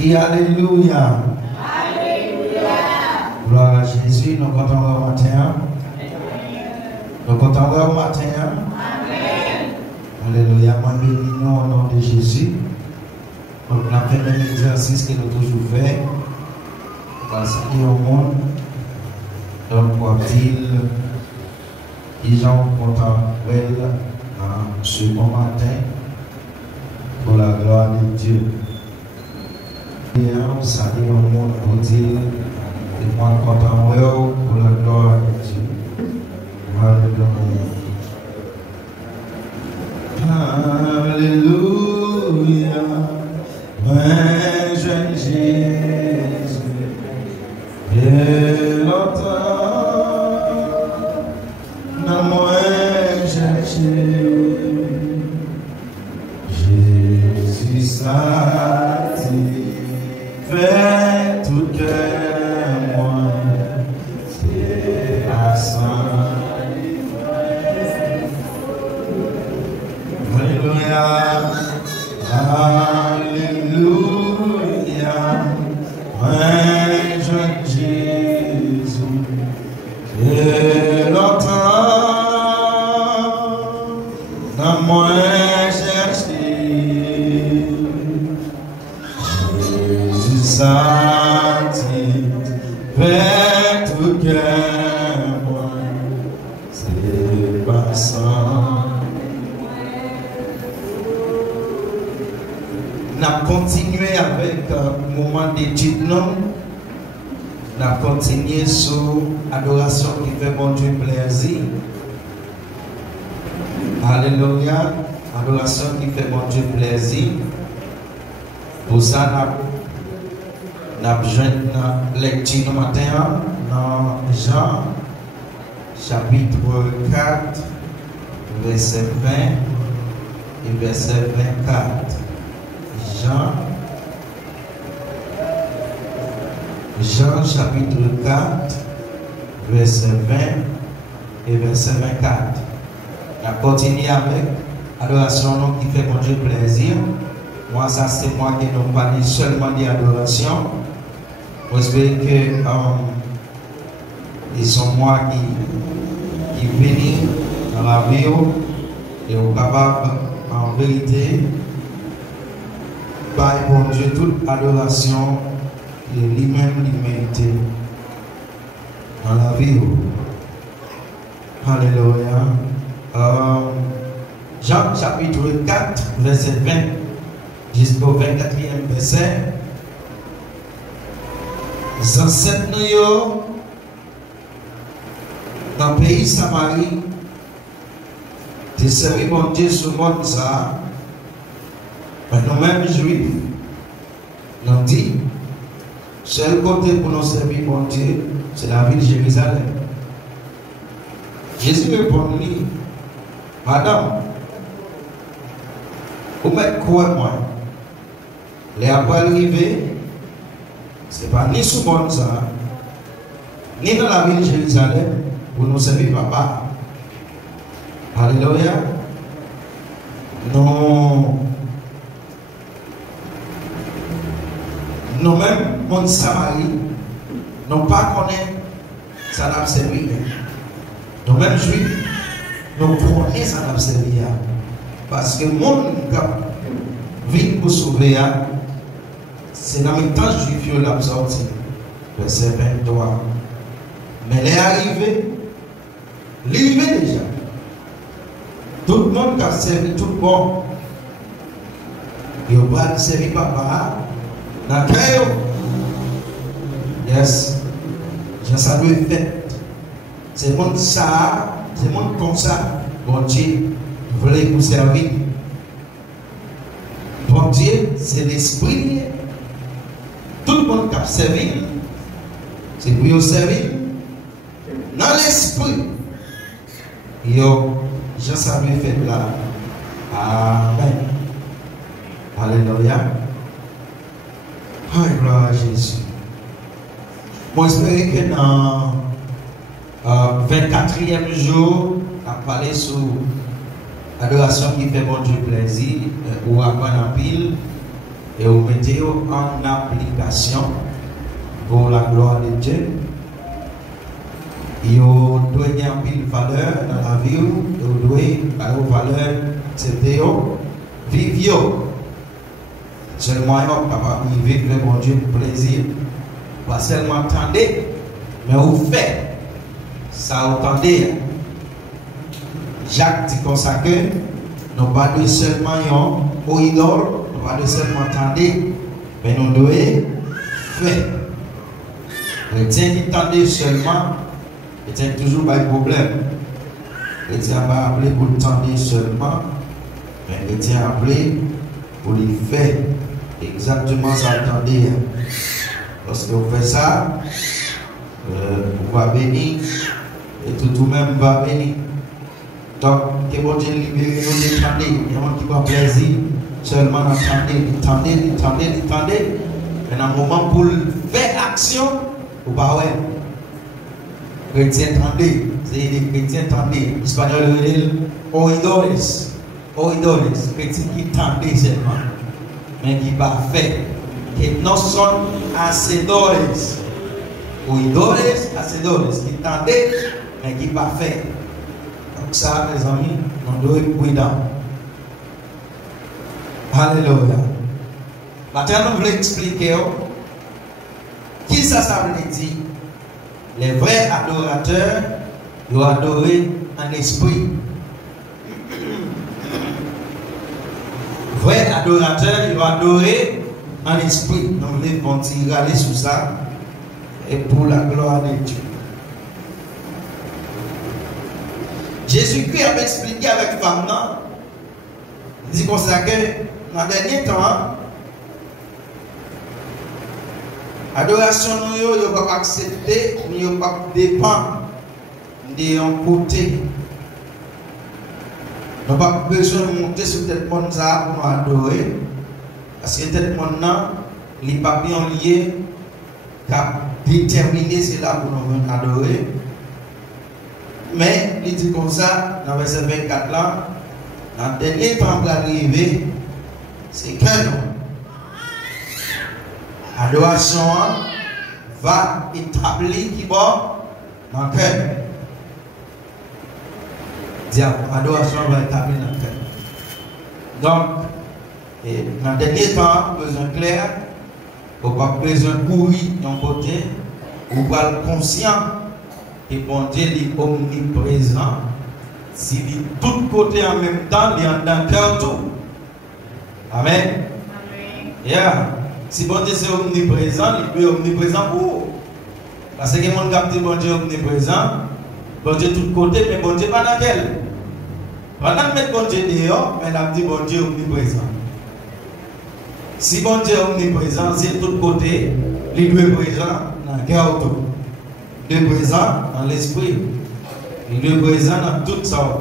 Et alléluia. Gloire à Jésus, nous comptons le matin. Nous comptons le matin. Alléluia. Moi, bénis-nous au nom de Jésus. Donc, on a fait un exercice que nous avons toujours fait. Parce qu'il y a au monde. Donc, quoi qu'il les gens contents ce bon matin pour la gloire de Dieu. Et on salue au monde pour dire et moi content pour la gloire de Dieu. Alléluia. Moi je Jésus. Et longtemps, non moi chercher Jésus satisfait tout cœur moi, c'est à Alléluia, Alléluia. Je Jésus, et longtemps, dans moi chercher, Jésus satisfait tout cœur, moi, c'est passant. On a continué avec le moment d'étude, non? On a continué sur l'adoration qui fait bon Dieu plaisir. Alléluia. Adoration qui fait bon Dieu plaisir. Pour ça, on a besoin de lecture ce matin dans Jean, chapitre 4, verset 20 et verset 24. Jean chapitre 4, verset 20 et verset 24. On continue avec adoration qui fait mon Dieu plaisir. Moi, ça c'est moi qui n'ai pas dit seulement d'adoration. J'espère que ils sont moi qui bénis dans la vie et au capable en vérité. Par bon Dieu, toute adoration et lui-même l'humanité dans la vie. Alléluia. Jean chapitre 4, verset 20 jusqu'au 24e verset. Les ancêtres dans le pays Samarie, de servir mon Dieu sur le monde ça. Mais nous-mêmes juifs, nous dit, seul côté pour nous servir mon Dieu, c'est la ville de Jérusalem. Jésus répond lui, Madame, vous mettez quoi moi? Les après arrivés, ce n'est pas ni sous bon ça, ni dans la ville de Jérusalem, pour nous servir papa. Alléluia. Non. Nous-mêmes, mon Samarie, nous pas connaît ça n'a servi. Nous-mêmes juifs, nous connaissons ça n'a servi. Parce que mon vie pour sauver, c'est dans le temps juif qui l'a sorti. Verset 23. Mais elle est arrivée, l'arrivée déjà. Tout le monde qui a servi tout bon. Il n'a pas servi papa. Yes, je salue fait. C'est monde ça, c'est monde comme ça. Bon Dieu, voulez vous servir. Bon Dieu, c'est l'esprit. Tout le monde qui a servi, c'est pour vous servir. Dans l'esprit, yo, je salue fait là. Amen. Alléluia. Oh, gloire à Jésus. Moi, j'espère que dans 24e jour, on a parlé sur l'adoration qui fait bon Dieu plaisir, ou apprendre en pile. et vous mettez en application pour la gloire de Dieu. Vous devez avoir une valeur dans la vie, vous devez avoir une valeur, c'était vivre. Seulement, vous capable de vivre le bon Dieu pour plaisir. Pas seulement attendre, mais vous faites. Ça vous attendez. Jacques dit comme ça que nous ne pas seulement au idole, nous ne pas seulement attendre, mais nous devons faire. Les gens qui attendent seulement, c'est toujours pas un problème. Les gens pas appelé pour attendre seulement, mais les gens appelé pour les faire exactement ça attendez. Lorsque vous faites ça, vous va bénir et tout même va bénir. Donc, que bon Dieu libère nous d'étendre, il y a un qui va plaisir, seulement attendez. Mais dans le moment pour faire action, vous ne pouvez pas. Chrétien attendez, c'est des chrétiens attendez. L'espagnol dit oidores, chrétien qui attendez seulement, mais qui ne va faire. Que no son hacedores, oidores, qui attendez, mais qui ne va faire. Donc ça, mes amis, on doit être prudent. Alléluia. Maintenant, nous voulons expliquer qui ça veut dire. Les vrais adorateurs doivent adorer en esprit. Vrais adorateurs doivent adorer en esprit. Nous voulons continuer à aller sur ça et pour la gloire de Dieu. Jésus-Christ avait expliqué avec femme, il dit comme ça que dans le dernier temps, l'adoration nous ne pas accepter, nous ne pas dépendre de un côté. Nous n'avons pas besoin de monter sur cette monde pour nous adorer. Parce que cette monde n'est pas bien lié, qui a déterminé cela pour nous adorer. Mais il dit comme ça, dans le verset 24 là, dans le dernier temps pour arriver, c'est que l'adoration va établir qui va dans le cœur. L'adoration va établir dans le cœur. Donc, dans le dernier temps, besoin clair, vous n'avez pas besoin de courir d'un côté, vous n'avez pas conscient. Et bon Dieu est omniprésent. S'il dit tout côté en même temps, il est dans le cœur tout. Amen. Yeah. Si bon Dieu est omniprésent, il est omniprésent pour vous. Parce que les gens qui bon Dieu est omniprésent, bon Dieu tout côté, mais bon Dieu pas dans quel. Pendant de mettre bon Dieu dehors, mais il dit bon Dieu est omniprésent. Si bon Dieu est omniprésent, c'est tout côté, il est présent dans le cœur tout. Il est présent dans l'esprit. Il est présent dans tout ça.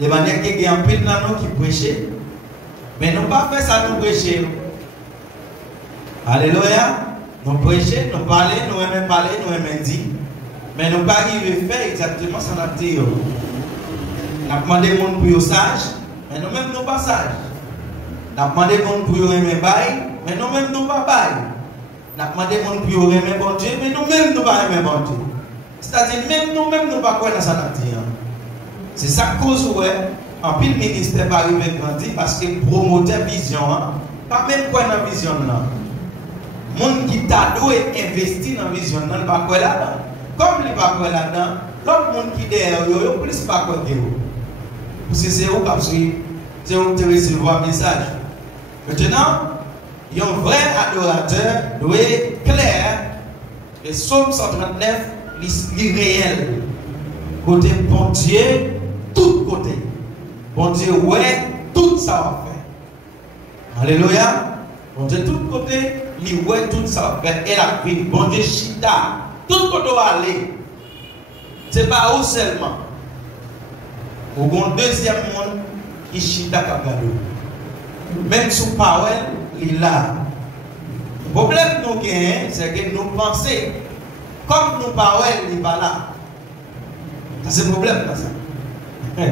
De manière qu'il y a un peu de nous qui prêchent. Mais nous ne pas faire ça, nous prêcher. Alléluia. Nous prêcher, nous parler, nous aimons parler, nous aimons dire. Mais nous ne pas arriver à faire exactement ce qu'on a dit. Nous avons demandé aux gens pour être sages, mais nous-mêmes nous ne sommes pas sages. Nous avons demandé aux gens pour aimer bail, mais nous-mêmes nous ne sommes pas bail. Nous avons demandé aux gens pour aimer bon Dieu, mais nous-mêmes nous ne sommes pas aimer bon Dieu. C'est-à-dire, même nous-mêmes nous ne sommes pas quoi dans ce qu'on a dit. C'est ça cause où en pile ministère va arriver à grandir parce que promoteur vision, pas même quoi dans la vision là. Monde qui t'a doué investir dans la vision, non pas quoi là-dedans. Comme il pas quoi là-dedans, l'autre monde qui derrière yo plus pas quoi que vous. Parce que c'est vous parce que c'est vous qui recevez un message. Maintenant, il y a un vrai adorateur doit être clair. Le psaume 139, il réel. Côté bon Dieu, tout côté. Bon Dieu, ouais, tout ça va faire. Alléluia. Bon Dieu, tout côté, il ouais, tout ça va faire. Et la vie, bon Dieu, chita. Tout côté va aller. C'est pas où seulement. Au deuxième monde, il chita kagado. Même sous parole, il est là. Le problème que nous gagnons, c'est que nous pensons, comme nous parlons, il n'est pas là. C'est le problème, ça.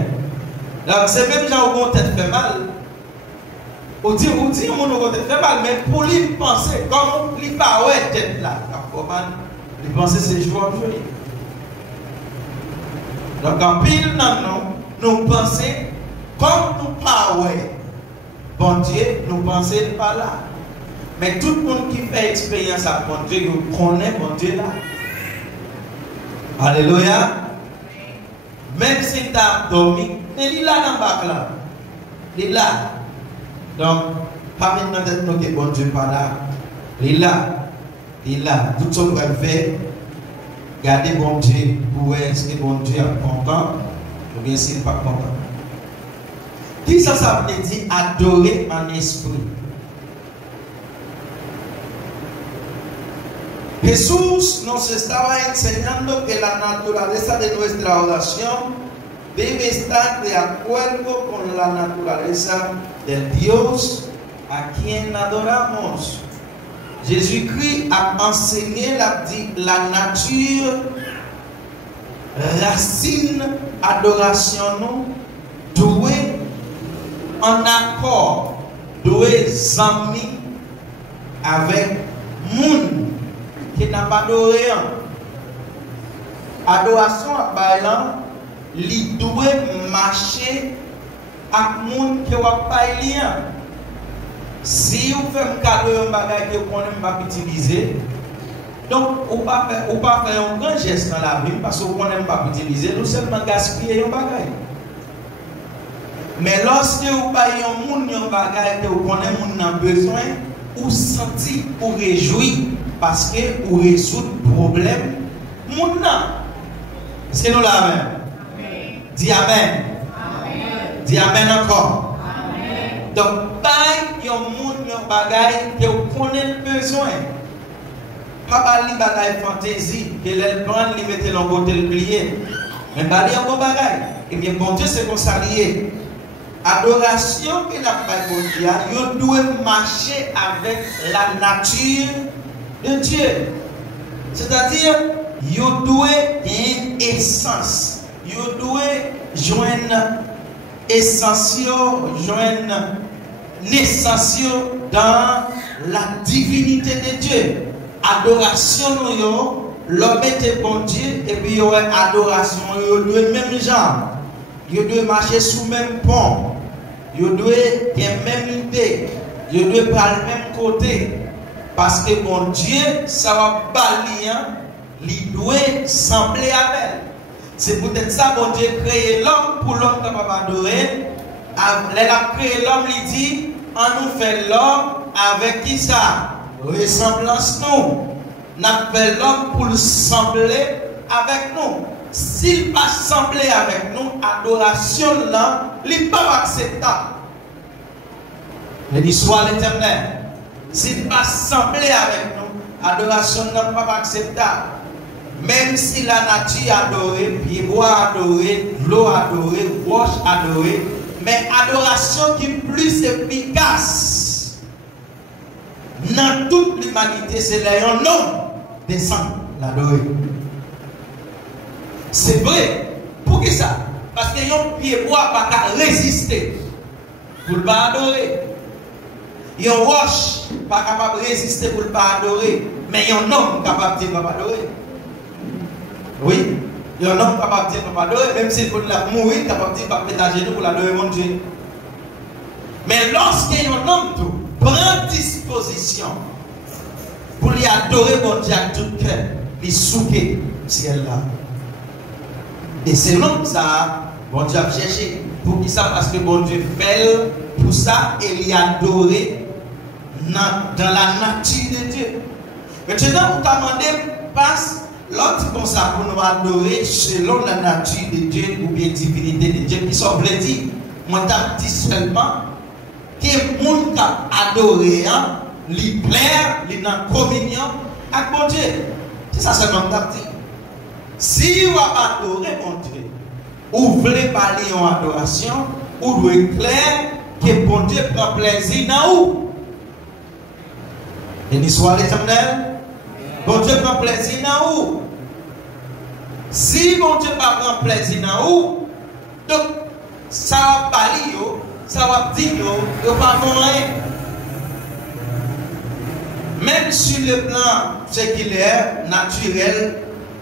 Donc, c'est même gens où on tête fait mal. On dit, mon côté, fait mal, mais pour lui penser, comme lui pas ouais tête là, lui penser c'est jour en jour. Donc en pile, nous pensons, comme nous pas ouais, bon Dieu, nous pensons pas là. Mais tout le monde qui fait expérience à bon Dieu, nous connaît bon Dieu là. Alléluia. Même si tu as dormi, il est là dans le bac là. Il est là. Donc, pas maintenant d'être nous que bon Dieu pas là. Il est là. Il est là. Tout ce qu'on va faire, garder bon Dieu pour est-ce que bon Dieu est content ou bien s'il n'est pas content. Qui ça veut dire adorer en esprit? Jesús nos estaba enseñando que la naturaleza de nuestra oración debe estar de acuerdo con la naturaleza del Dios a quien adoramos. Jésus-Christ a enseigné la nature, racine, adoration, doué en accord, doué amis avec moun qui n'a pas adoré. Adoration à Bailan, li doit marcher avec moun qui n'a pas lien. Si vous faites un cadeau, un bagage que vous ne pas utiliser, donc vous ne pouvez pas faire un grand geste dans la vie parce que vous ne pas utiliser, nous seulement gaspiller un bagage. Mais lorsque vous payez un moun un bagage que vous connaissez moun besoin, vous sentez, vous réjouissez parce que vous résoudez le problème. Moun nan. Est-ce que nous l'avons? Dis Amen. Dis Amen encore. Amen. Donc, il y a un monde, un bagage que vous connaissez le besoin. Pas de bagage fantaisie, que les prendre, les mettre dans le côté le plier. Mais pas de bon bagage. Et bien, bon Dieu, c'est qu'on s'allie. Adoration que la Bible dit, vous devez marcher avec la nature de Dieu. C'est-à-dire, vous devez une essence. Vous devez joindre essentiel, joindre l'essentiel dans la divinité de Dieu. Adoration, l'homme était bon Dieu, et puis il y a adoration, il y a le même genre. Il doit marcher sous le même pont. Il doit avoir la même idée. Il doit pas le même côté. Parce que mon Dieu, ça va pas lien. Il doit sembler avec. C'est peut-être ça mon Dieu créé l'homme pour l'homme capable d'adorer. Il a créé l'homme, il dit, on nous fait l'homme avec qui ça? Ressemblance nous. On a fait l'homme pour sembler avec nous. S'il pas sembler avec nous, adoration là, il n'est pas acceptable. Il dit soit l'Éternel. S'il pas sembler avec nous, adoration n'est pas acceptable. Même si la nature adorée, pied bois adoré, l'eau adorée, roche adorée, mais adoration qui est plus efficace dans toute l'humanité, c'est un homme descend l'adorer. C'est vrai. Pour qui ça? Parce que yon pied bois pas qu'à résister. Pour ne pas adorer. Yon roche pas capable de résister pour ne pas adorer. Mais yon homme capable de dire pas adorer. Oui. Yon homme capable de dire pas adorer. Même s'il faut mourir, capable de dire pas mettre à genoux pour l'adorer mon Dieu. Mais lorsque yon homme tout prend disposition pour lui adorer mon Dieu à tout cœur, lui souquer ciel là. Et c'est l'homme ça, bon Dieu a cherché. Pour qui ça? Parce que bon Dieu fait pour ça et il a adoré dans la nature de Dieu. Maintenant, vous demandez, passe l'autre comme ça pour nous adorer selon la nature de Dieu ou bien divinité de Dieu. Qui sont dit, moi t'ai dit seulement que le monde a adoré, lui plaire, lui dans communion avec bon Dieu. C'est ça seulement que dit. Si vous adorez mon Dieu, ou voulez parler en adoration, ou doit être clair que bon Dieu prend plaisir dans vous. Et soit l'Éternel, bon Dieu prend plaisir dans vous. Si bon Dieu pas prend plaisir dans vous, donc ça va parler, ça va dire que vous pas rien. Même sur le plan séculaire, naturel,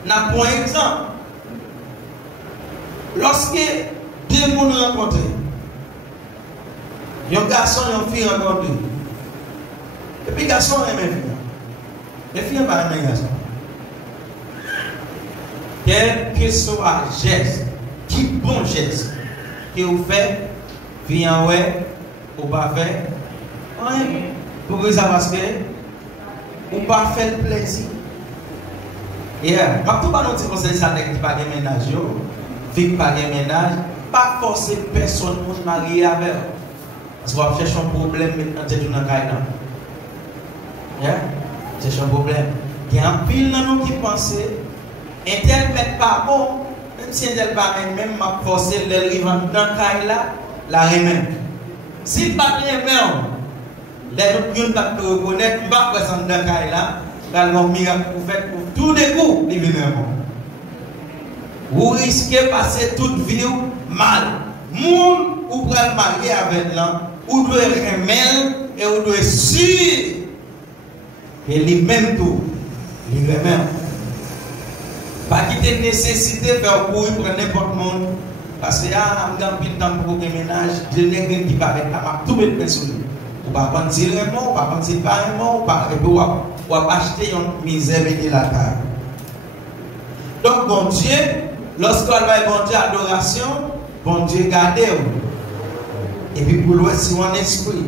n'a pas un exemple. Lorsque deux personnes rencontrent, un garçon et une fille rencontrent, et puis le garçon aime une fille. Les filles n'ont pas aimé garçon. Quel que soit le geste, qui bon geste que vous faites, fille en ouais, ou pas fait, pourquoi ça parce que ou pas fait le plaisir. Et je ne pas nous dire que c'est ça qui pas de ménage, fille pas de ménage, pas forcer personne pour se marier avec. Parce qu'on va chercher un problème maintenant, c'est tout dans le cas. C'est un problème. Il y a un pile dans nous qui pensent, Internet pas bon, même si Internet pas même, m'a forcé de revendre dans le cas la remède. Si pas bien même, les gens ne peuvent pas reconnaître, pas présenter dans le cas là, le miracle pour faire pour tout des coups, évidemment. Vous risquez de passer toute vie mal. Moun ou pour le marier avec l'un, ou doit remettre et ou doit sûr. Et lui-même tout, lui-même. Pas quitter nécessité de faire courir pour n'importe monde. Parce que il y a un peu de temps pour le ménage, je n'ai rien qui paraît à tout le personne. Ou pas penser vraiment, ou pas penser pas vraiment, ou pas acheter une misère de la table. Donc, bon Dieu, lorsqu'on va bon Dieu adoration, bon Dieu garde. Et puis pour l'ouest, c'est mon esprit.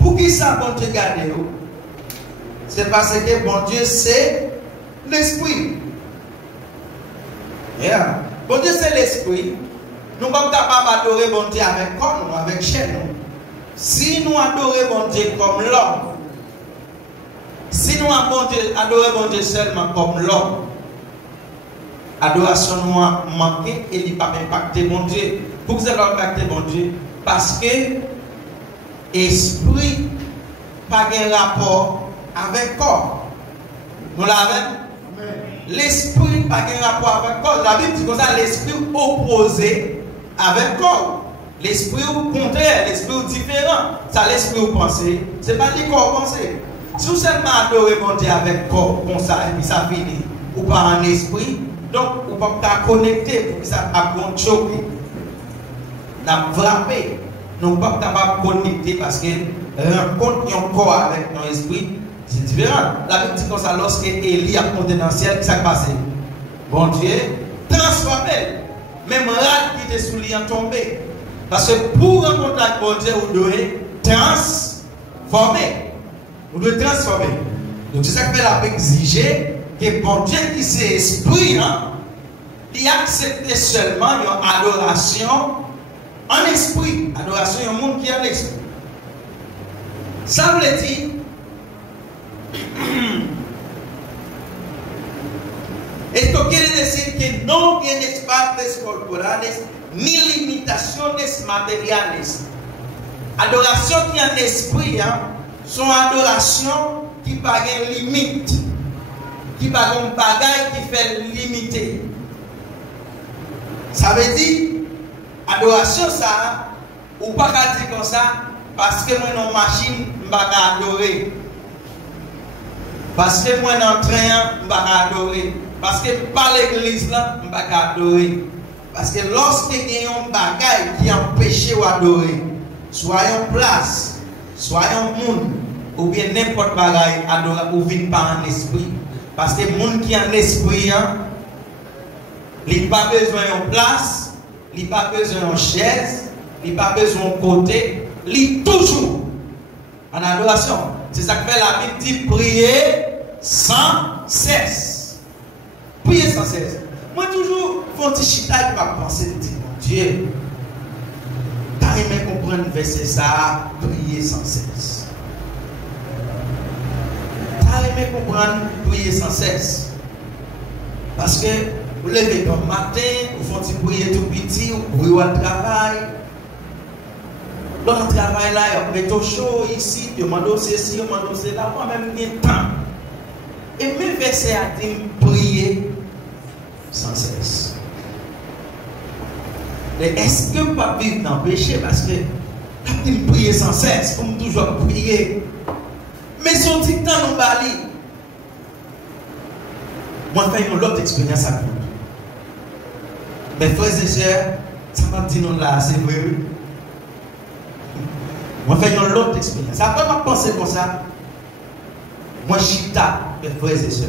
Pour qui ça, bon Dieu garde? C'est parce que bon Dieu, c'est l'esprit. Yeah. Bon Dieu, c'est l'esprit. Nous ne sommes pas capables d'adorer bon Dieu avec corps, avec chair. Si nous adorons bon Dieu comme l'homme, si nous adorons bon Dieu seulement comme l'homme, adoration nous a manqué et il n'a pas impacté bon Dieu. Pour que ça va impacter bon Dieu, parce que esprit n'a pas de rapport avec corps. Nous l'avons. L'esprit n'a pas de rapport avec corps. La Bible dit comme ça, l'esprit opposé avec corps. L'esprit au contraire, l'esprit différent. Ça, l'esprit au pensée. Ce n'est pas le corps pensé. Si vous seulement adorez mon Dieu avec corps comme ça, et puis ça finit, ou pas en esprit, donc vous ne pouvez pas connecter pour que ça a choqué. N'a frappé. Nous ne pouvons pas connecter parce que rencontre un corps avec un esprit, c'est différent. La Bible dit comme ça, lorsque Élie a monté dans le ciel, qu'est-ce qui s'est passé? Bon Dieu, transformé. Même rat qui était sous lui en tombé. Parce que pour rencontrer avec bon Dieu, vous devez transformer. Vous devez transformer. Donc c'est ça que la Bible exige que bon Dieu qui c'est esprit, il accepte seulement une adoration en esprit. Adoration, il y a un monde qui est en esprit. Ça veut dire esto quiere decir que no tienes partes corporales ni limitaciones materiales. Adoration qui en esprit, sont adorations qui pas de limite, qui pas de bagaille qui fait limiter. Ça veut dire, adoration ça, ou pas qu'à dire comme ça, parce que moi dans machine, je ne vais pas adorer. Parce que moi dans train, je ne vais pas adorer. Parce que par l'église là, je ne vais pas adorer. Parce que lorsque il y a un bagaille qui empêche d'adorer, soit en place, soit en monde, ou bien n'importe bagaille adorer, ou vient pas en esprit. Parce que le monde qui est en esprit, il n'a pas besoin de place, il n'a pas besoin de chaise, il n'a pas besoin de côté, il est toujours en adoration. C'est ça que fait la Bible dit prier sans cesse. Prier sans cesse. Moi toujours, faut un petit chita qui va penser, mon Dieu, t'as aimé comprendre verset ça, prier sans cesse. T'as aimé comprendre prier sans cesse. Parce que vous levez comme matin, vous faites prier tout petit, vous priez au travail. Dans le travail là, il y a un chaud ici, il y a un dossier ici, il y a un dossier là, moi-même, il y a un temps. Et mes versets a dit prier sans cesse. Est-ce que pas vivre dans le péché parce que tu prier sans cesse, comme toujours prier. Mais son petit temps nous bali. Moi, je fais une autre expérience à vous. Mes frères et sœurs, ça m'a dit non là, c'est vrai. Moi, je fais une autre expérience. Après, je pense comme ça. Moi, chita, mes frères et sœurs.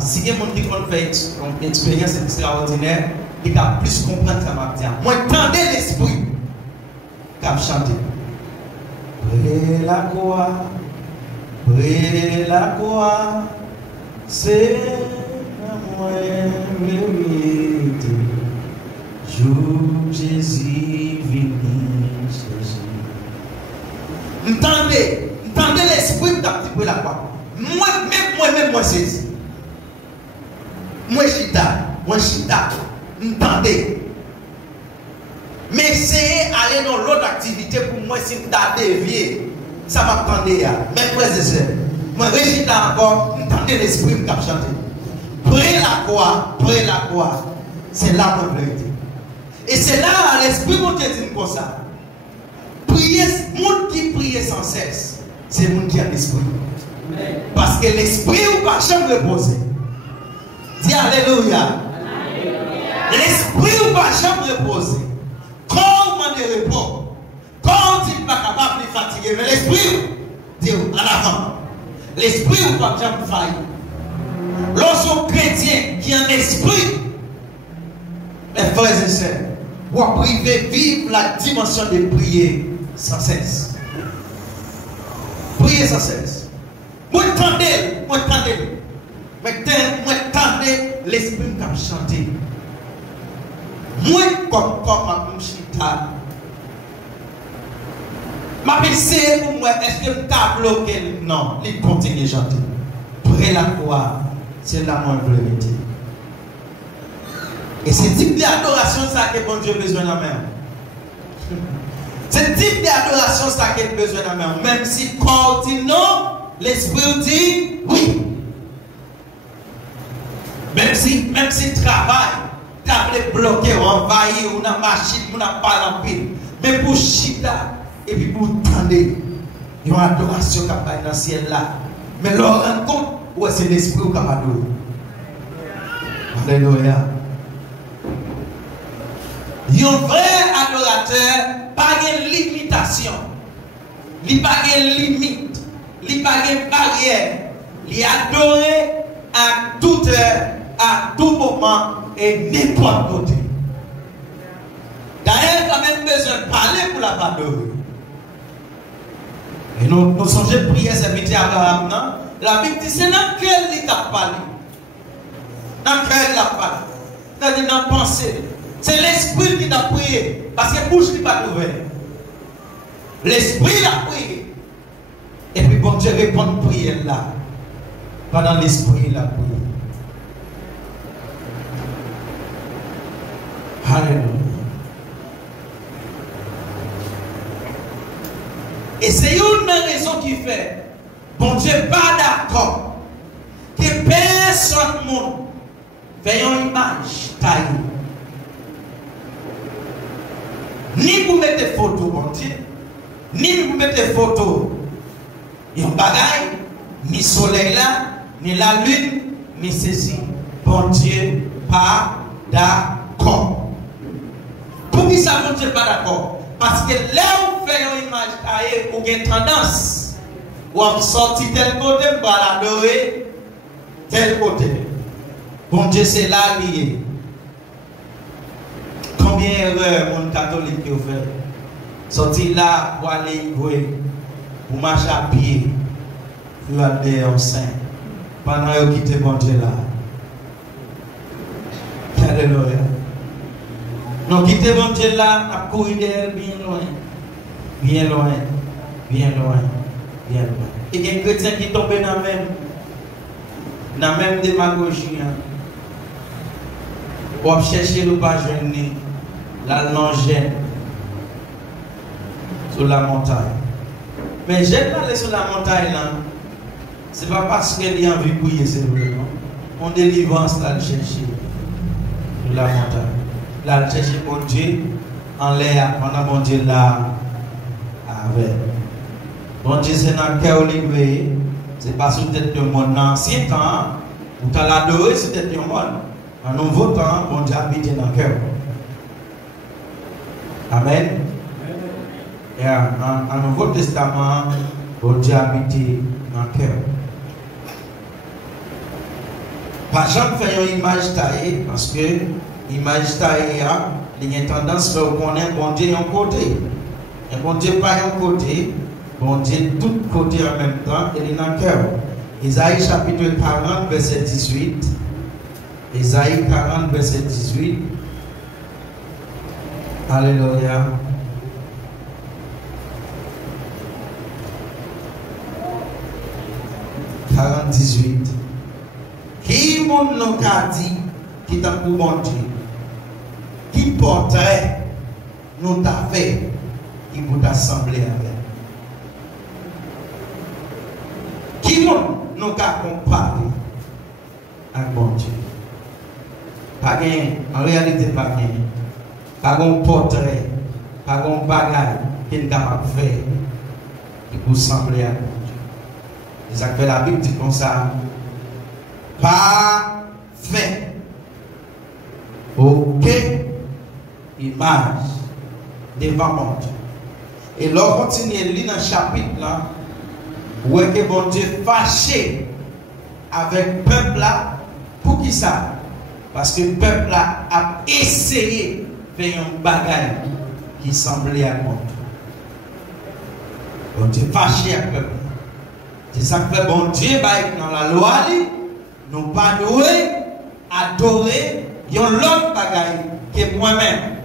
Si quelqu'un qui fait une expérience extraordinaire, il va plus comprendre ça m'a dit. Moi, tendez l'esprit qu'à chanter. Près la croix, c'est moi mérite. Jour Jésus venu Jésus. Entendez l'esprit d'un petit peu la croix. Moi-même, moi saisi. Moi chita, entendez. Mais c'est aller dans l'autre activité pour moi si je dévié. Ça m'attendait. Mes frères et sœurs, moi chita encore, entendez l'esprit qui a chanté. Près la croix, c'est là mon vérité. Et c'est là l'esprit mon Dieu dit comme ça. Prier, monde qui prie sans cesse, c'est monde qui a l'esprit. Parce que l'esprit ou pas jamais reposer. Dis alléluia. L'esprit ou pas jamais reposer. Comment de repos? Quand il n'est pas capable de fatiguer, mais l'esprit, dit en avant. L'esprit ou pas jamais faillir. Lorsqu'un chrétien qui a un esprit, mes frères et sœurs, pour priver, vivre la dimension de prier sans cesse. Prier sans cesse. Moi, tendez. Mais l'esprit qui a chanté. Moi, comme ma chita. Ma pensée pour moi, est-ce que le tableau non, il continue à chanter. Près la croix, c'est la moins vérité. Et c'est type d'adoration ça que bon Dieu a besoin de la main. C'est type d'adoration ça qu'il a besoin de la main. Même si corps dit non, l'esprit dit oui. Même si travail, tu as bloqué, envahi, ou dans machine, ou dans pas en pile. Mais pour chita, et puis pour tendre, il y a une adoration qui va dans le ciel là. Mais leur rencontre, ouais, c'est l'esprit qui va adorer. Alléluia. Un vrai adorateur, pas de limitation. Il n'y a pas de limite. Il n'y a pas de barrière. Il adorer à toute heure, à tout moment et n'importe côté. D'ailleurs, il a même besoin de parler pour la adorer. Et nous songeons prier serviteur Abraham, non? La Bible dit c'est dans quel lit a parlé. Dans quel a parlé. C'est-à-dire dans la pensée. C'est l'esprit qui t'a prié. Parce que la bouche n'est pas ouverte. L'esprit l'a prié. Et puis bon Dieu répond à la prière là. Pendant l'esprit l'a prié. Alléluia. Et c'est une raison qui fait, bon Dieu pas d'accord, que personne monde fait une image taillée. Ni vous mettez photo, bon Dieu, ni vous mettez photo, il y a un bagaille, ni soleil là, ni la lune, ni ceci. Bon Dieu pas d'accord. Pour qui ça, bon Dieu pas d'accord? Parce que là où fait une image taillée, ou une tendance, ou on sorti tel côté, pour l'adorer tel côté. Bon Dieu, c'est là lié. Combien d'erreurs mon catholique qui fait? Sorti là pour aller jouer, pour marcher à pied, pour aller en sein, pendant que vous quittez bon Dieu là. Alléluia. Donc, quittez bon Dieu là, à courir d'elle bien loin. Bien loin. Bien loin. Bien loin. Et il y a un chrétien qui tombe dans la même démagogie. Pour chercher le pas jeune, la non-gêne sur la montagne. Mais j'aime aller sur la montagne là. Ce n'est pas parce qu'elle a envie de prier, c'est vraiment. On délivrance là, le chercher. Sur la montagne. Là, il cherche mon Dieu en l'air, pendant mon Dieu là, avec. Mon Dieu, c'est dans le cœur libre, c'est pas sous tête de monde. Dans l'ancien temps, où tu as l'adoré sous tête de monde. En nouveau temps, mon Dieu habite dans le cœur. Amen. Et en Nouveau Testament, mon Dieu habite dans le cœur. Pas jamais faire une image taillée, parce que l'image taillée a une tendance à reconnaître bon Dieu d'un côté. Et bon Dieu pas d'un côté, bon Dieu tout côté en même temps, et il est dans le cœur. Isaïe chapitre 40, verset 18. Isaïe 40, verset 18. Alléluia. Qui monde nous a dit qui t'a pour bon Dieu? Qui portrait nous t'a fait qui pour t'assembler avec? Qui monde nous a comparé avec bon Dieu? Pas en réalité pas un portrait, pas un bagage qu'il n'a fait qui pour sembler avec bon Dieu. C'est ça que la Bible dit comme ça. Pas fait aucune image devant mon Dieu. Et l'on continue à lire dans le chapitre là, où est que mon Dieu fâché avec le peuple là, pour qui ça? Parce que le peuple là a essayé de faire un bagage qui semblait à mon Dieu. Bon Dieu fâché avec le peuple. C'est ça que bon Dieu dans la loi, nous pas adorer l'autre bagaille que moi-même.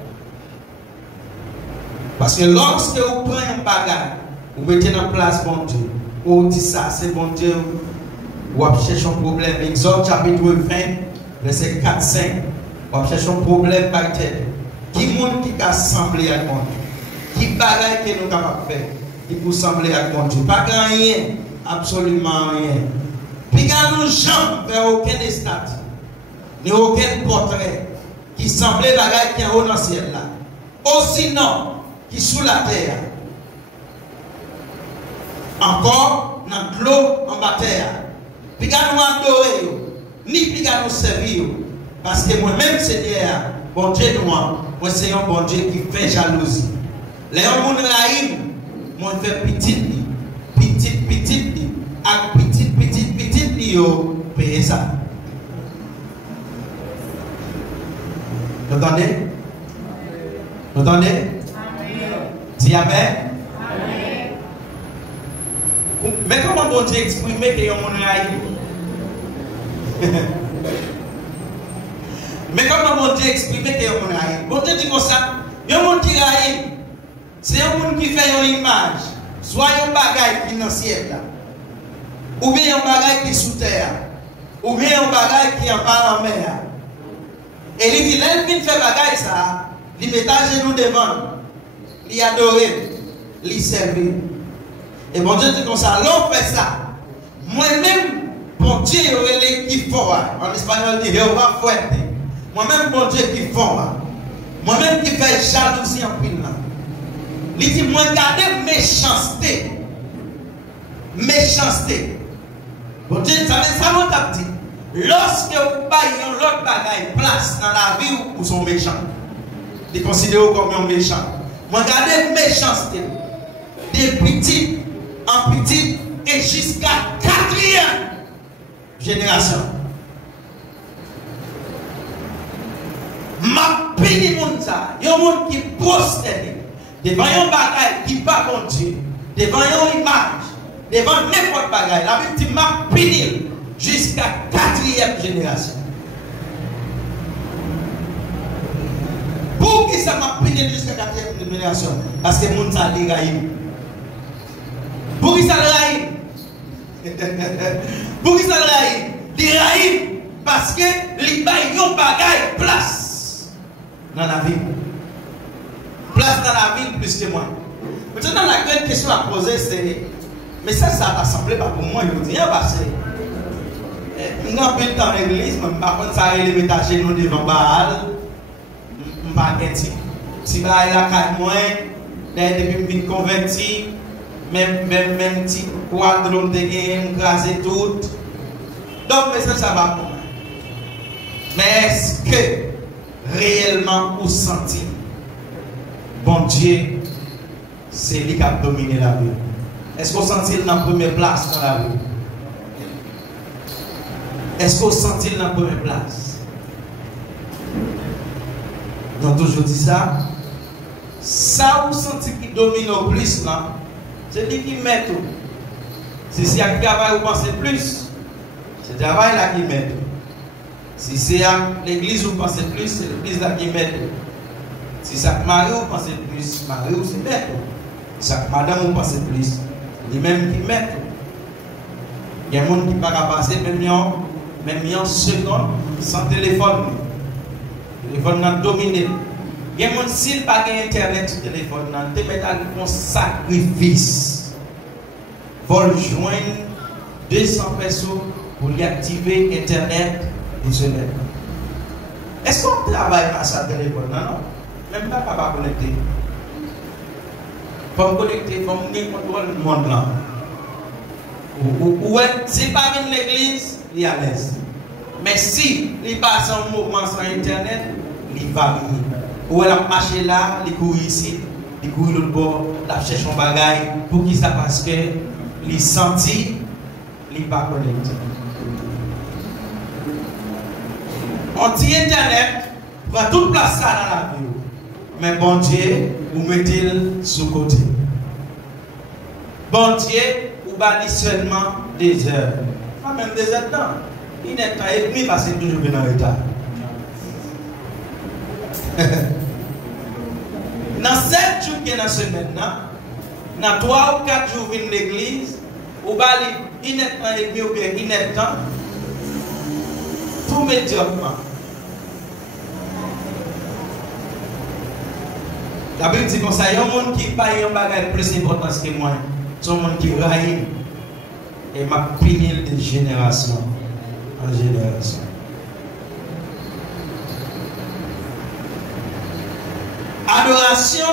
Parce que lorsque vous prenez un bagage, vous mettez en place bon Dieu, vous dites ça, c'est bon Dieu, vous cherchez un problème. Exode chapitre 20, verset 4-5, vous cherchez un problème par terre. Qui monde qui a semblé à bon Dieu? Qui bagaille que nous avons fait? Qui peut sembler à bon Dieu? Pas rien, absolument rien. Puis nous jamais vers aucun stade, ni aucun portrait qui semblait bagaille qui est haut dans le ciel là. Aussi non, qui sous la terre. Encore dans l'eau en bas terre. Puis nous adorer, ni puis nous servir. Parce que moi-même, Seigneur, bon Dieu moi c'est un bon Dieu qui fait jalousie. Les gens qui raïm, moi fait petit, avec petit, yo payer ça. Vous entendez? Vous entendez? Dis amen. Mais comment bon Dieu exprime que yon moun raïm? Mais comment bon Dieu exprime que yon moun raïm? Bon Dieu dit comme ça, yon moun qui raïm, c'est un moun qui fait une image, soit un bagage qui est dans le ciel là, ou bien un bagage qui est sous terre, ou bien un bagage qui est en bas en mer. Et il dit, là, il fait bagage ça, il met à genoux devant, il adore, il servi. Et bon Dieu dit comme ça, l'on fait ça. Moi-même, bon Dieu, il est qui fort. En espagnol, il dit, moi-même, bon Dieu, qui fort. Moi-même, qui fait jalousie en pile. Il dit, moi, regardez méchanceté. Méchanceté. Bon Dieu, ça m'a dit. Lorsque vous baillez l'autre bagaille place dans la vie où vous sont méchants, ils considèrent comme un méchant. Moi, regardez méchanceté. Des petits en petit et jusqu'à 4e génération. Ma péni moun ça, yon moun qui prosterne devant un bagaille qui pas bon Dieu, devant une image, devant n'importe bagaille. La Bible dit ma péni jusqu'à 4e génération. Pour qui ça m'a péni jusqu'à 4e génération? Parce que moun ça li raïm. Pour qui ça raïm? Pour qui ça raïm? Li raïm parce que li bay yon bagaille place dans la vie. Place dans la vie plus que moi. Maintenant, la grande question à poser, c'est mais ça t'a semblé pas pour moi, je dis, parce que nous avons plus de temps à l'église, mais par contre, ça a les mettre à genoux devant Baal, pas petit. Si bah la caille moins, depuis que je converti, même petit quadron de game, crasé tout. Donc, mais ça va pour moi. Mais est-ce que réellement vous sentez, bon Dieu, c'est lui qui a dominé la vie? Est-ce que vous sentez dans la première place dans la vie? Est-ce que vous sentez dans la première place? Nous avons toujours dit ça. Ça, vous sentez qui domine au plus, là, c'est lui qui met tout. Si c'est un travail, vous pensez plus, c'est le travail là qui met tout. Si c'est à l'église, vous pensez plus, c'est l'église là qui met tout. Si c'est à Marie, vous pensez plus, Marie, vous c'est met tout. Si c'est à madame, vous pensez plus, c'est lui-même qui met tout. Il y a des gens qui ne peuvent pas passer même en seconde sans téléphone. Le téléphone n'a dominé. Il y a des gens qui n'ont pas internet sur le téléphone, ils mettent un sacrifice pour joindre 200 personnes pour y activer internet pour se mettre. Est-ce qu'on travaille à ça téléphone? Non. Même pas capable de connecter. Il faut me connecter, il faut me contrôler le monde là. Ou si pas venir l'église, il est à l'aise. Mais si il passe un mouvement sur internet, il va venir. Ou elle a marché là, il court ici, il court l'autre bord, il cherche un bagage. Pour qui ça? Parce que il sentit, il n'est pas connecté. Anti-internet prend toute place là dans la vie. Mais bon Dieu, vous mettez-le sous côté. Bon Dieu, vous bâtissez seulement des heures. Pas même des heures temps. Il n'est pas et demi parce que toujours bien en retard. Dans 7 jours qui est dans la semaine, dans 3 ou 4 jours de l'église, vous bâtissez il n'est pas et demi ou bien il n'est temps. Tout médiocrement. La Bible dit comme ça, il y a un monde qui paye un bagage plus important que moi. C'est un monde qui raille et m'a puni de génération en génération. Adoration,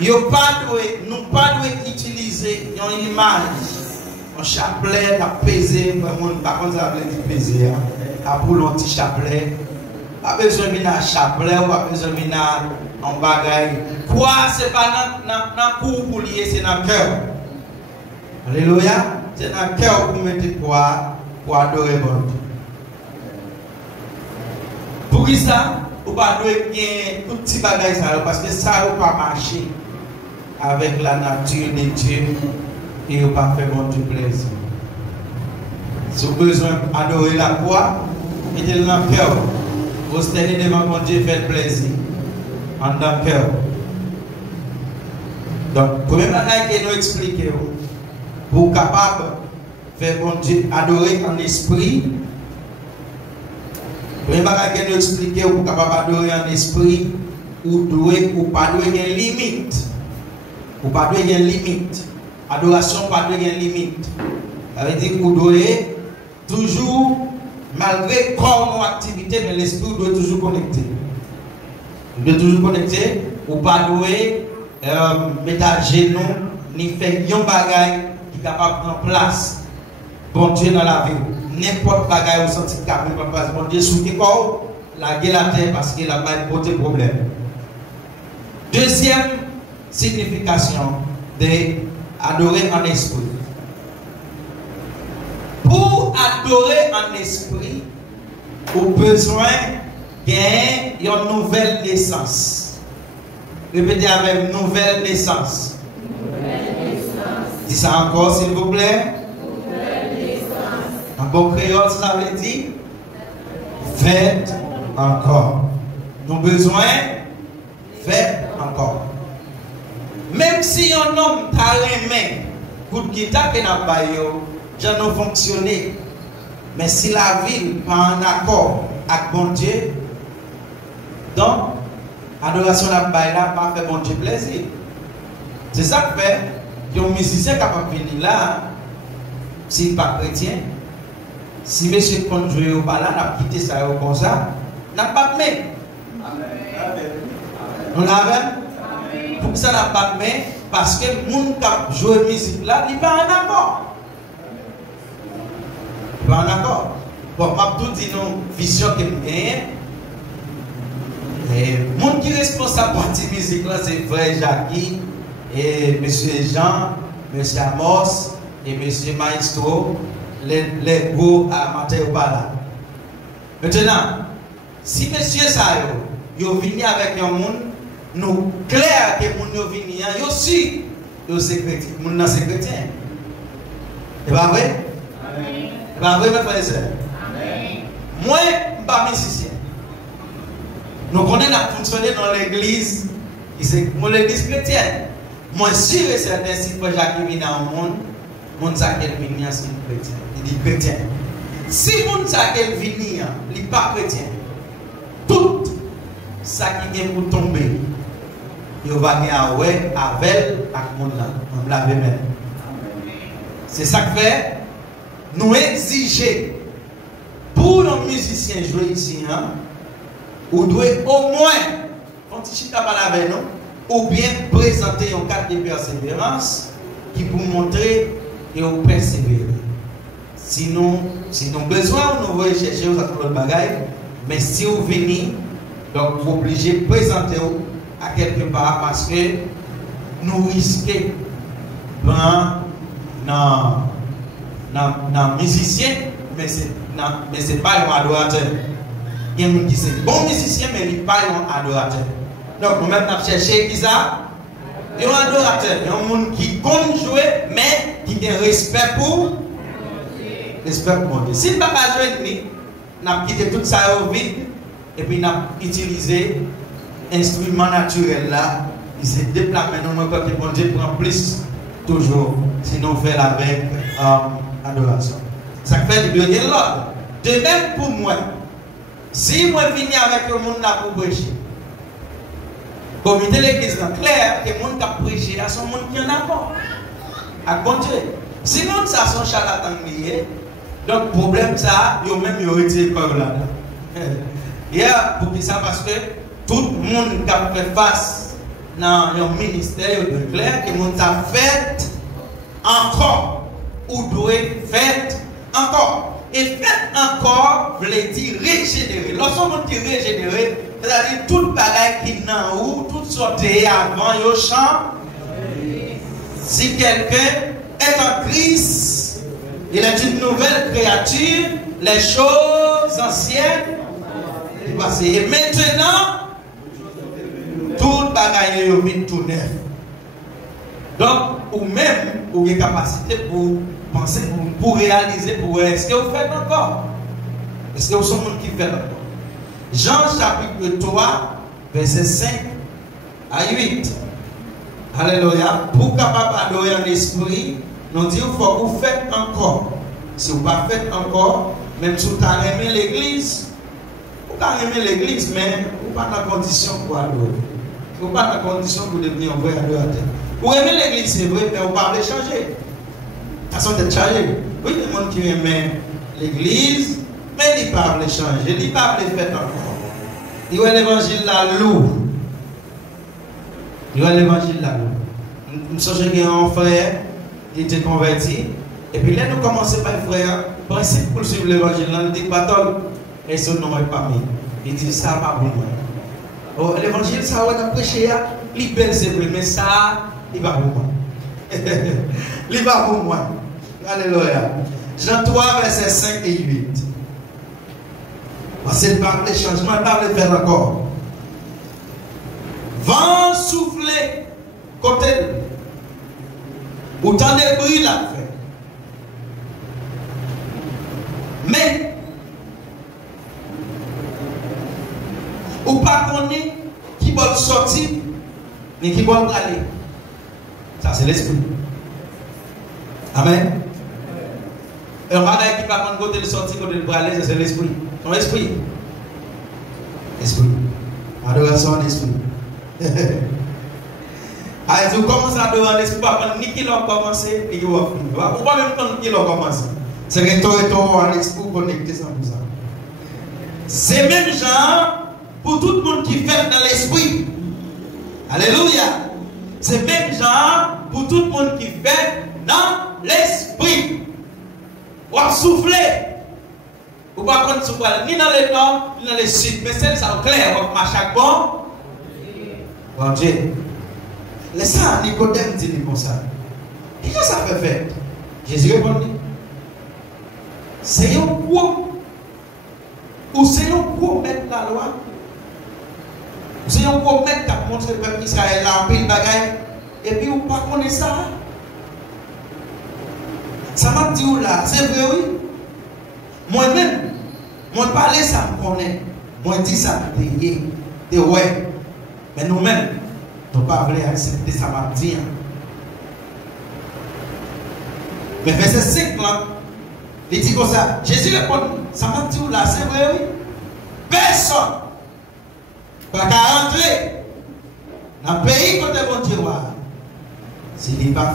nous pas utiliser une image, un chapelet à peser, par contre ça veut dire peser, à pour un petit chapelet. Pas besoin de un chapelet ou pas besoin de un bagage. Quoi, c'est pas dans le cou pour lier, c'est dans le cœur. Alléluia. C'est dans le cœur pour mettre quoi pour adorer bon Dieu. Pour qui ça? Vous ne pouvez pas bien tout petit bagage parce que ça ne va pas marcher avec la nature de Dieu et vous ne pas faire bon Dieu plaisir. Si vous avez besoin d'adorer la croix, mettez-le dans le cœur. Vous tenez devant mon Dieu, faites plaisir. En dans le cœur. Donc, premier bagage que nous expliquons, pour capable de faire mon Dieu adorer en esprit. Premier bagage que nous expliquons, pour capable d'adorer en esprit, ou pas doué une limite. Ou pas doué une limite. Adoration pas doué une limite. Ça veut dire que vous devez toujours, malgré corps nos activités, mais l'esprit doit toujours connecter. Vous devez toujours connecter, ou pas doué mettre à genoux, ni faire un bagage qui est capable de prendre place. Bon Dieu dans la vie. N'importe bagage vous sentez capable de prendre place. Bon Dieu sous qui corps, la gueule à terre parce qu'il n'a pas de problème. Deuxième signification d'adorer en esprit. Pour adorer en esprit, vous avez besoin d'une nouvelle naissance. Répétez avec nouvelle naissance. Dis ça encore s'il vous plaît. En bon créole, ça veut dire faites encore. Nous avons besoin, faites encore. Même si un homme t'a remis, pour qu'il t'a fait un baillot, j'en ai fonctionné. Mais si la vie n'est pas en accord avec bon Dieu, donc, adoration de la baille là, pas fait bon Dieu plaisir. C'est ça que fait qu'un musicien capable de venir là, s'il n'est pas chrétien, si monsieur compte jouer au pas là, n'a quitté ça comme ça, n'a pas de main. On l'avait? Pour ça, n'a pas de main, parce que le monde qui joue musique là, il n'est pas en accord. Il n'est pas en accord. Bon, je vais tout dire une vision que je gagne. Le monde qui est responsable de la musique là, c'est Frère Jackie, et M. Jean, M. Amos, et M. Maestro, les gros amateurs par là. Maintenant, si M. Sayo, ils viennent avec un monde, nous clair que les gens viennent, ils aussi, ils sont chrétiens. C'est pas vrai? C'est pas vrai, mes frères et sœurs? Moi, je ne suis pas musicien. Nous connaissons à fonctionner dans l'église, l'église chrétienne. Moi, sûr et certain, si Frère Jacques vient dans le monde, mon sakel vient, c'est chrétien. Il dit chrétien. Si mon sakel vient, il n'est pas chrétien. Tout ça qui vient pour tomber, il va venir avec le monde là. On l'a même. C'est ça que fait, nous exiger pour nos musiciens jouer ici, hein, ou devez au moins, quand tu parles avec nous, ou bien présenter un cadre de persévérance qui pour montrer et on persévère. Sinon, besoin, nous allons chercher aux autres bagailles, mais si vous venez, donc vous obligez de présenter à quelque part parce que nous risquons dans musicien, mais ce n'est pas un adorateur. Il y a des gens qui sont bons musiciens, mais ils ne sont pas un adorateur. Donc, nous-mêmes, nous avons cherché qui ça? Il y a un adorateur. Il y a un monde qui compte jouer, mais qui a respect pour Dieu. Si nous ne pouvons pas jouer, nous avons quitté tout ça au vide, et puis nous avons utilisé l'instrument naturel là. Il s'est déplacé, nous avons dit bon Dieu prend plus, toujours, sinon on fait avec adoration. Ça fait du bien de l'ordre. De même pour moi, si moi je viens avec le monde là pour prêcher, comité l'église clair que le monde qui a prêché à son monde qui en a pas. À bon Dieu. Si le monde ça son charlatan lié, donc problème ça, il même il été comme là. Hier pour qui ça parce que tout le monde qui a fait face dans un ministère de clair que le monde a fait encore ou doit faire encore. Et fait encore, veut dire régénérer. Lorsqu'on dit régénérer, c'est-à-dire toute bagaille qui n'a où, toute sortie avant, il chant. Si quelqu'un est en Christ, il est une nouvelle créature, les choses anciennes sont passées. Et maintenant, toute bagaille est tout neuf. Donc, ou même, vous avez capacité pour penser, pour réaliser, pour est-ce que vous faites encore? Est-ce que vous êtes le monde qui fait encore? Jean chapitre 3, verset 5 à 8. Alléluia. Pour capable adorer en esprit, nous disons qu'il faut que vous faites encore. Si vous ne faites pas encore, même si vous avez aimé l'église, vous avez aimé l'église, mais vous n'avez pas de condition pour adorer. Vous n'avez pas de condition pour devenir un vrai adorateur. Vous aimez l'église, c'est vrai, mais vous ne pouvez pas changer. Façon de changer. Oui, il y a des gens qui aiment l'église, mais ils ne peuvent pas changer, ils ne peuvent pas faire encore. Il y a l'évangile là lourd. Il y a l'évangile là lourd. Nous sommes un frère qui était converti. Et puis là, nous commençons par le frère. Principe pour suivre l'évangile là, nous dit Patol, et son nom n'est pas mis. Il dit ça pas pour moi. Oh, l'évangile, ça on a prêché, il est belle, c'est vrai, mais ça, il va pour moi. Il va pour moi. Alléluia. Jean 3, versets 5 et 8. C'est le parler changement, le parler faire encore. Vent soufflé, côté. Autant de bruit là. Mais, ou pas connaître qui va sortir, ni qui va aller. Ça, c'est l'esprit. Amen. Et on va dire qui va prendre côté de sortir, côté de aller, c'est l'esprit. Son esprit. Esprit. Adoration en esprit. Alors, vous commencez à adorer en esprit, pas ni qui l'a commencé, ni qui va finir. Ou pas même quand qui l'a commencé. C'est que toi en esprit connecté sans ça. C'est même genre pour tout le monde qui fait dans l'esprit. Alléluia. C'est même genre pour tout le monde qui fait dans l'esprit. Ou à souffler. Ou pas contre souffler ni dans le nord, ni dans le sud. Mais c'est ça clair. On marche à bon. Bon Dieu. Laissez ça, Nicodème dit comme ça. Qu'est-ce que ça fait faire? Jésus répond. C'est un gros. Ou c'est un gros mettre la loi. Ou c'est un gros mettre qui a montré le peuple d'Israël là, en pile bagaille. Et puis, vous ne connaissez pas ça. Ça m'a dit là, c'est vrai, oui. Moi-même, moi parler ça me connaît. Moi dis ça, de ouais. Mais nous-mêmes, nous ne pouvons pas accepter ça m'a dit. Mais verset 5 là, il dit comme ça. Jésus répond, ça m'a dit là, c'est vrai, oui. Personne ne peut rentrer dans le pays côté bon Dieu. S'il n'est pas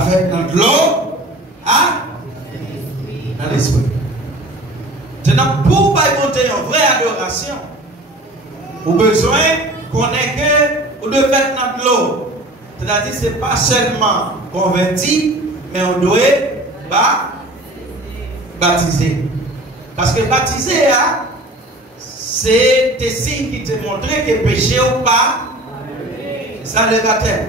fait, dans l'eau, dans l'esprit. Maintenant, pour monter une vraie adoration, vous avez besoin qu'on ait que vous devez faire dans l'eau. C'est-à-dire que ce n'est pas seulement converti, mais on doit baptiser. Parce que baptiser, c'est des signes qui te montrent que péché ou pas. Ça le baptême.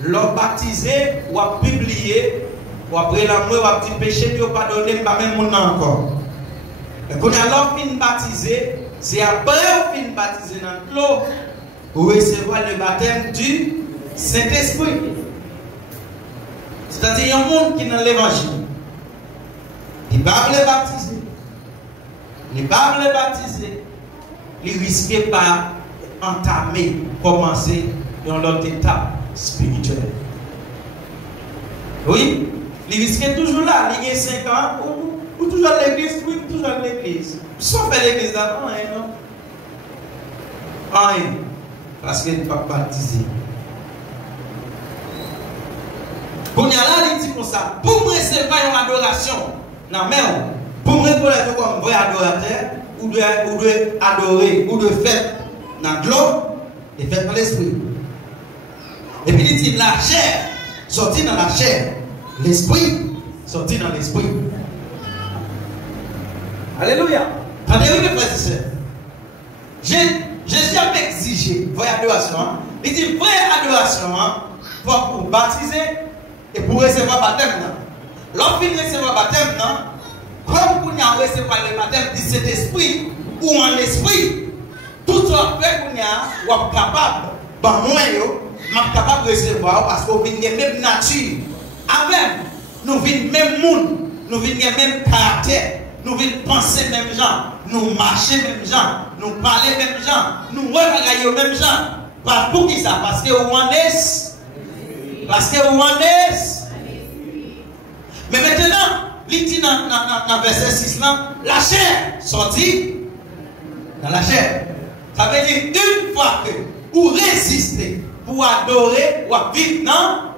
L'homme baptisé ou à publier, ou après l'amour, ou à petit péché, puis pardonner, pas même mon encore. Et quand l'homme fin baptisé, c'est après ou fin baptisé dans l'eau, pour recevoir le baptême du Saint-Esprit. C'est-à-dire, il y a un monde qui est dans l'évangile. Il ne va pas le baptiser. Il ne va pas le baptiser. Il ne risque pas d'entamer, commencer dans l'autre étape spirituelle. Oui, il risque toujours là. Il y a 5 ans, ou toujours à l'église, oui, toujours à l'église. Sauf à l'église d'avant, non? Rien. Parce qu'il n'est pas baptisé. Quand il y a là, il dit comme ça, pour me recevoir une adoration, non, mais pour me reconnaître comme vrai adorateur, ou de adorer, ou de faire dans l'eau, et faire dans l'esprit. Et puis il dit la chair, sortir dans la chair, l'esprit, sortir dans l'esprit. Alléluia. Attendez-vous mes frères et sœurs. Jésus a exigé vraie adoration. Il dit vraie adoration pour baptiser et pour recevoir le baptême. Lorsqu'on recevoir le baptême, comme vous avez recevoir le baptême de cet esprit ou en esprit, tout ce que vous êtes capable, capable de recevoir parce que vous avez la même nature. Avec nous vivons même monde, nous vivons même caractère, nous vivons penser même gens, nous marcher même gens, nous parler même gens, nous regarder même gens. Pour qui ça? Parce que vous êtes. Parce que vous êtes. Mais maintenant, il dit dans verset 6 là, la chair sortit dans la chair. Ça veut dire une fois que vous résistez pour adorer ou vivre dans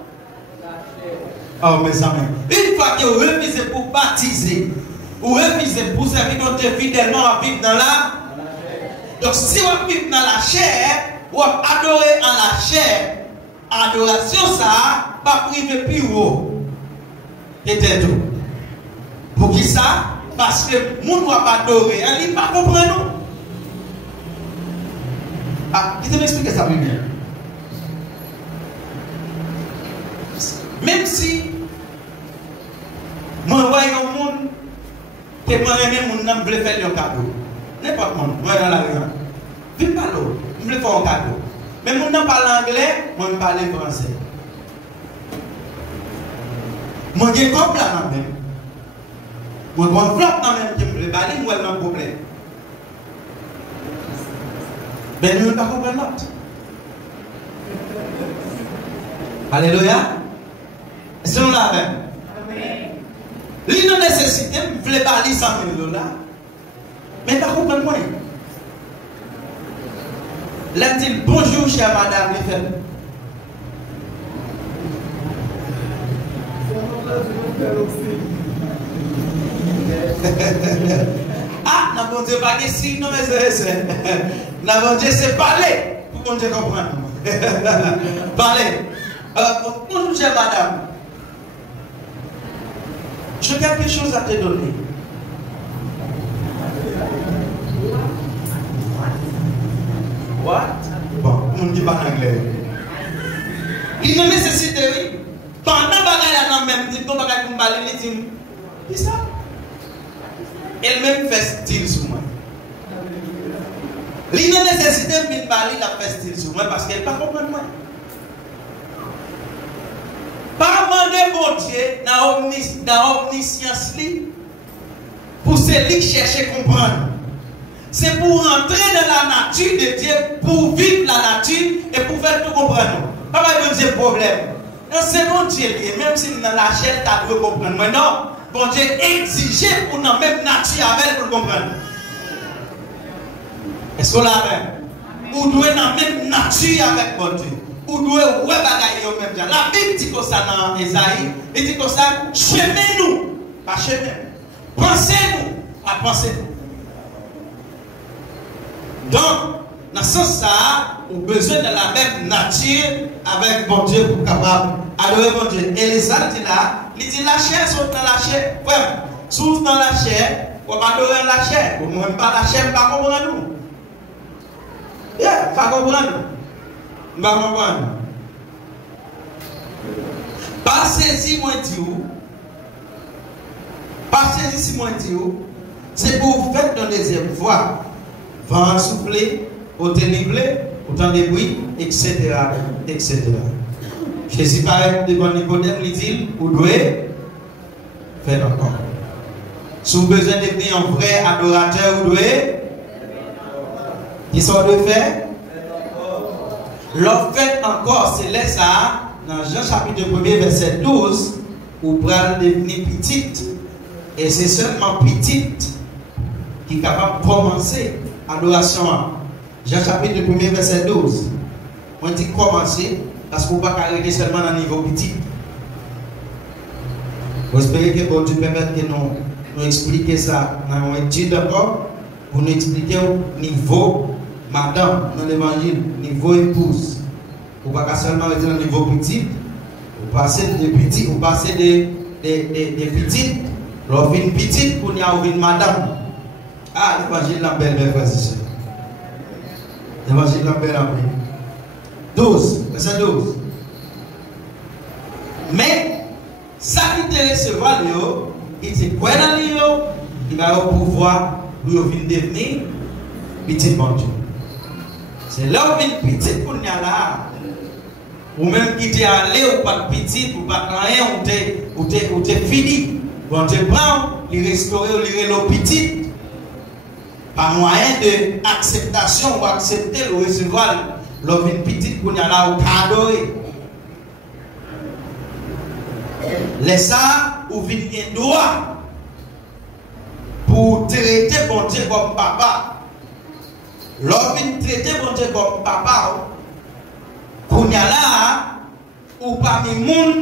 oh mes amis. Une fois que vous refusez pour baptiser, vous refusez pour servir notre fidèlement à vivre dans la. Donc si vous vivez dans la chair, vous adorez en la chair, adoration ça, pas priver plus haut. Et tout. Pour qui ça? Parce que nous ne doit pas adorer, il ne va pas comprendre. Qui te m'explique ça, bien? Même si moi je vois un monde que moi-même je veux faire un cadeau. N'importe quoi, moi dans la rue. Je ne pas l'autre, je veux faire un cadeau. Mais moi je parle anglais, moi je parle français. Moi je suis comme là même. Moi je suis flop dans même qui me parle, moi j'ai un problème. Mais nous ne pouvons pas comprendre l'autre. Alléluia. Est-ce que nous l'avons? L'une nécessité, je ne veux pas aller 100 000 $. Mais pas comprendre moi. Là, dit bonjour, chère madame, les femmes. Ah, non, bon Dieu, pas de signe, non, mais c'est. La bon Dieu, c'est parler. Pour bon Dieu comprendre. Parler. Bonjour, chère madame. J'ai quelque chose à te donner. What? Bon, on ne dit pas en anglais. Il ne nécessite oui. Pendant que la même dit, quand bagaille pour parler, il dit, qui ça? Elle-même fait style sur moi. Il ne nécessite pas de parler, la fait style sur moi parce qu'elle ne pas comprendre moi. Pas demander bon Dieu dans l'omniscience pour celui qui cherche à comprendre. C'est pour entrer dans la nature de Dieu, pour vivre la nature et pour faire tout comprendre. Pas bon Dieu problème. Non, c'est bon Dieu, même si dans la chair, tu as comprendre. Mais non, bon Dieu exige pour la même nature avec pour comprendre. Est-ce qu'on l'a même? Ou doit dans la même nature avec bon Dieu. Ou doit ouais bagaille au même temps. La Bible dit comme ça dans Esaïe, il dit comme ça, chemin-nous, pas chemin. Pensez-nous, pas pensez-nous. Donc, dans ce sens, ça, on a besoin de la même nature avec bon Dieu pour capable adorer bon Dieu. Et les autres dit là, il dit la chair sont dans la chair. Ouais, sous dans la chair, on va adorer la chair. On ne même pas la chair, pas comprendre nous. Yeah, pas comprendre nous. Pas comprendre. Pas saisir moi dit ou. Pas saisir si moi dit ou. C'est pour vous faire dans les voies. Vent souffler, au dénivelé, autant de bruit, etc. etc. Jésus paraît devant Nicodème, il dit, vous devez faire encore. Si vous avez besoin de devenir un vrai adorateur, vous devez. Qui sont de faire? L'offre fait encore, c'est là ça, dans Jean chapitre 1er, verset 12, vous pouvez devenir petite. Et c'est seulement petite qui est capable de commencer l'adoration. Jean chapitre 1er, verset 12. On dit commencer parce qu'on ne peut pas arrêter seulement dans le niveau petit. Vous espérez que bon Dieu permette que nous expliquions ça dans une étude encore, pour nous expliquer au niveau madame dans l'évangile, niveau épouse. Vous ne pouvez pas seulement rester dans le niveau petit, vous passez des petits, vous passez des petites, l'on vient petite pour nous avoir une madame. Ah, l'évangile la belle, mes frères et sœurs. L'évangile la belle, 12, verset 12. Mais, ça qui te recevoir, il dit quoi dans lui, il va avoir pouvoir pour devenir petit bon Dieu. C'est là où il vient petit pour nous là. Ou même qui t'est allé ou pas petit, ou pas rien, ou t'es fini. Bon Dieu prend, il restaure, il le petit. Par moyen d'acceptation ou accepter ou recevoir l'homme petite pour nous là ou adorer. Laissez ça ou vite un droit pour traiter bon Dieu comme papa. L'homme traiter bon Dieu comme papa. Pour nous là ou parmi les gens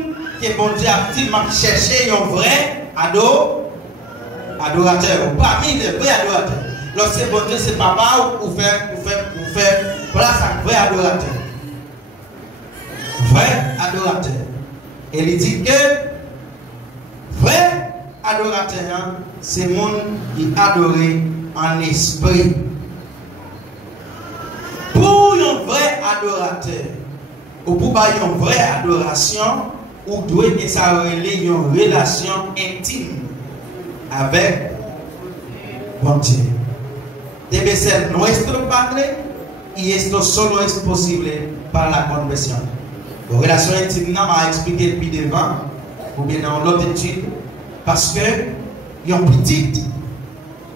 que bon Dieu a dit chercher un vrai adorateur. Ou parmi les vrais adorateurs. Lorsque bon Dieu c'est papa ou faire place à un vrai adorateur. Vrai adorateur. Et il dit que vrai adorateur, c'est le monde qui adore en esprit. Pour un vrai adorateur, ou pour une vraie adoration, ou doit avoir une relation intime avec bon Dieu. Debe ser nuestro Padre y esto solo es posible par la conversión. La relation intime, on m'a expliqué depuis devant, ou bien dans l'autre étude, parce que il y a une petite,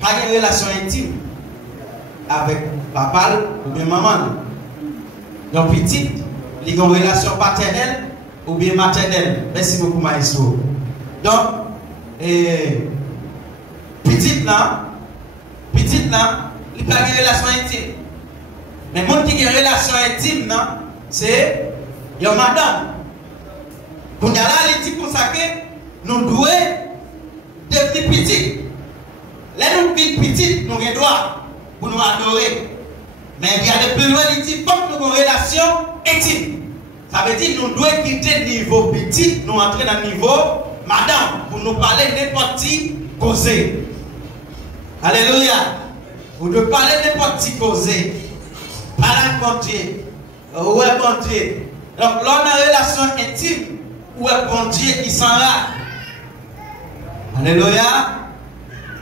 pas une relation intime avec papa ou bien maman. Il y a une petite, il y a une relation paternelle ou bien maternelle. Merci beaucoup, maestro. Donc, petite là, il n'y a pas de relation intime. Mais le monde qui a une relation intime, c'est une madame. Pour nous, il dit comme ça que nous devons devenir petits. Là, nous sommes petits, nous avons droit pour nous adorer. Mais il y a des plus loin, il dit, faut que nous avons une relation intime. Ça veut dire que nous devons quitter le niveau petit, nous entrer dans le niveau madame, pour nous parler n'importe qui causer. Alléluia. Vous devez parler n'importe qui causer. Parler bon Dieu. Où est bon Dieu? Donc, là, on a une relation intime. Où est bon Dieu qui s'en va? Alléluia.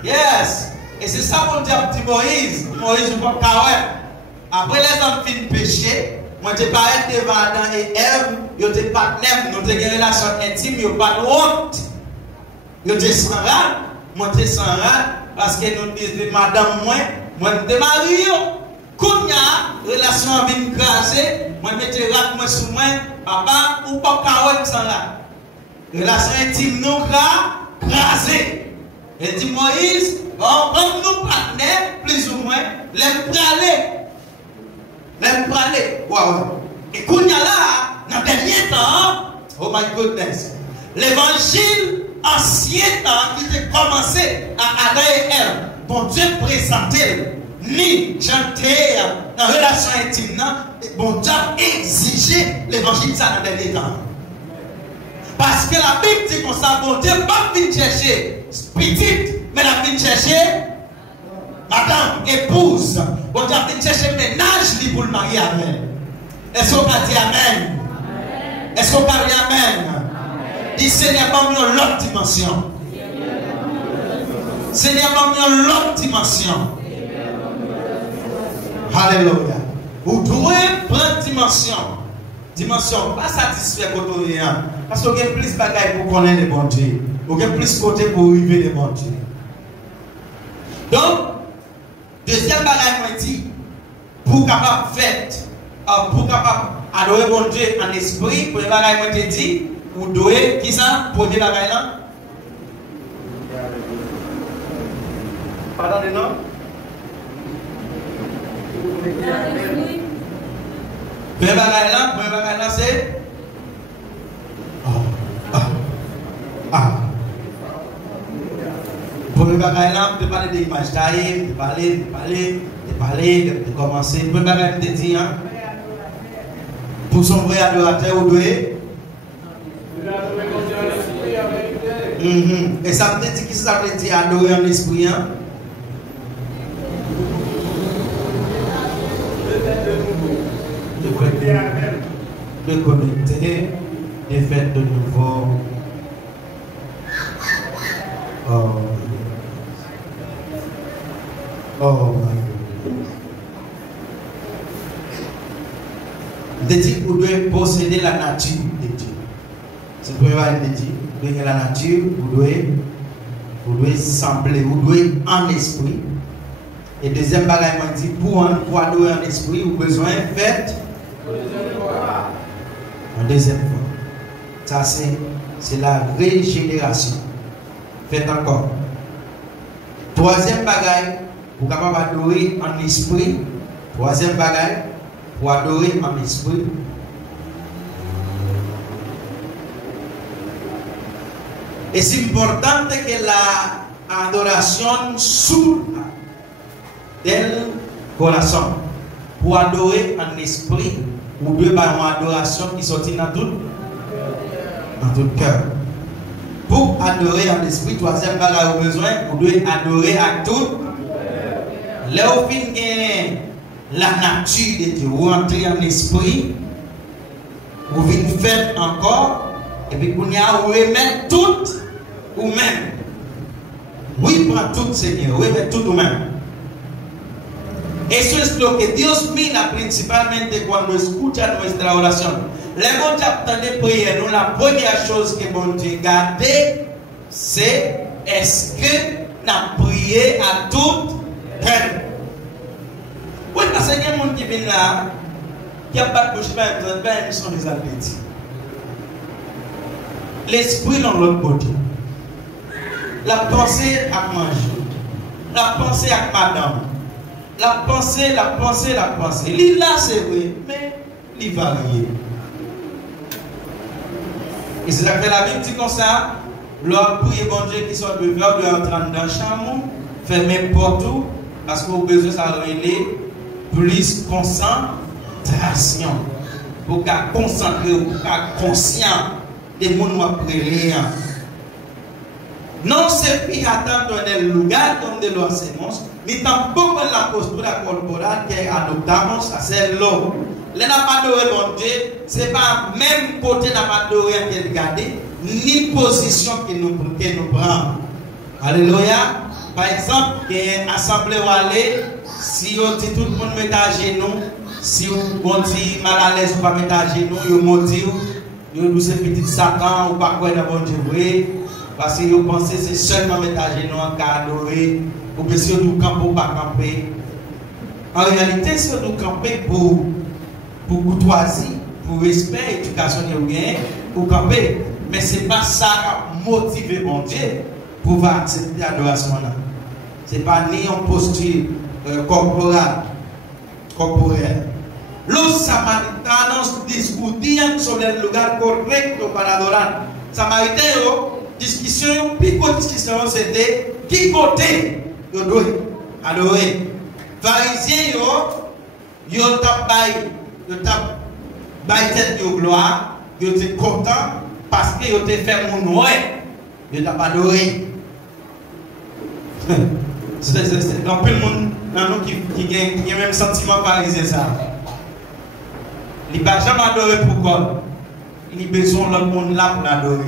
Yes. Et c'est ça qu'on dit à petit Moïse. Moïse, je ne peux pas. Après les hommes finissent péché, moi je parle devant Adam et Ève, ils étaient partenaires, nous avons une relation intime, ils n'ont pas de honte. Ils étaient sans rate, moi je suis sans rate, parce que nous disons, madame, moi je suis marié. Quand il y a une relation avec une grâce, moi je mets rate moi sous moi, papa, ou pas carotte sans rate. Relation intime, nous grâce. Et dit Moïse, on nous partenaires, plus ou moins, les praler. Même parler. Wow. Et qu'on y a là, dans le dernier temps, oh my goodness, l'évangile ancien temps qui était commencé à Adam et Ève, bon Dieu présentait, ni chanter dans la relation intime, bon Dieu exigé l'évangile ça dans le dernier temps. Parce que la Bible dit qu'on s'en bon Dieu pas venir chercher petite, mais la venir chercher madame, épouse, on doit chercher ménage pour le marier avec. Est-ce qu'on va dire Amen? Est-ce qu'on va dire Amen? Dis Seigneur, donne-nous l'autre dimension. Seigneur, donne-nous l'autre dimension. Alléluia. Vous devez prendre dimension. Dimension, pas satisfait pour tout rien. Parce que vous avez plus de bagailles pour connaître les bons Dieu. Vous avez plus de côté pour arriver les bons Dieu. Donc, deuxième bagage, moi dit, pour capable faire, pour capable adorer mon Dieu en esprit, pour les bagages, moi te dit, vous devez, qui ça, premier bagage là? Pardon de nom? Premier bagage là, c'est. Pour le bagage là, de parler de l'image taillée, de parler, de commencer. Pour le bagage de dire, hein, pour son vrai adorateur, vous devez. Et ça veut dire qui ça veut dire adorer en esprit, hein? De connecter, de faire de nouveau. Oh my God. De dire que vous devez posséder la nature de Dieu. C'est le premier de dire. Vous devez la nature, vous devez sembler, vous devez en esprit. Et deuxième bagage, on dit pour adorer en esprit, vous avez besoin de faire en deuxième fois. Ça, c'est la régénération. Faites encore. Troisième bagage, pour capable adorer en esprit. Troisième bagage, pour adorer en esprit. Et c'est important que la adoration s'ouvre del corazon. Pour adorer en esprit, ou deux par une adoration qui sortit dans tout cœur. Pour adorer en esprit, troisième bagage au besoin, vous devez adorer à tout. Là au fin la nature de Dieu, vous entrez en esprit, vous venez faire encore, et puis vous remettez tout ou même. Oui, prend tout Seigneur, remettez tout ou même. Eso es lo que Dios mira principalmente cuando escucha nuestra oración. Le bon Dieu attendait prière. Nous, la première chose que bon Dieu garde, c'est est-ce que nous avons prié à toute peine. Oui, parce qu'il y a des gens qui viennent là, qui n'ont pas de bouche, ils sont des appétits. L'esprit dans l'autre côté. La pensée à manger. La pensée à madame. La pensée. L'île là, c'est vrai, mais il varie. Et c'est ça que la Bible dit comme ça. L'homme prie bon Dieu qui soit buveur, de entrer dans la chambre, faire n'importe où, parce que vous avez besoin de ça relayer plus concentration. Pour qu'à concentrer, pour qu'à conscient des mondes après. Non, c'est qui attend donner le lugar comme de los hacemos, ni tampoco en la postura corporal que adoptamos hacerlo. Les n'a pas adoré bon Dieu, c'est pas même côté n'a pas adoré à regarder, ni position que nous prenons. Alléluia. Par exemple, il y a une assemblée où aller, si on dit tout le monde met à genoux, si on dit mal à l'aise ou pas mettre à genoux, il maudit, il nous c'est petit Satan ou pas quoi dans bon Dieu. Parce que vous pensez que c'est seulement mettre à genoux en cas adoré, ou bien si vous campez ou pas camper. En réalité, si vous campez pour courtoisie, pour respect, éducation de bien, pour camper. Mais ce n'est pas ça qui motive mon Dieu pour accepter l'adoration. Ce n'est pas ni en posture corporelle. Los samaritanos discutían sobre el lugar correcto para adorar. Samaritanos, discussion, discussion, c'était qui côté yo doit adorer. Pharisiens yo tap bay tête de gloire, yo étaient contents parce que yo te fait mon ouais, yo tap adoré. C'est dans peu le monde qui gagne même sentiment parisien ça. Il va jamais adorer pour God. Il a besoin de l'autre monde là pour l'adorer.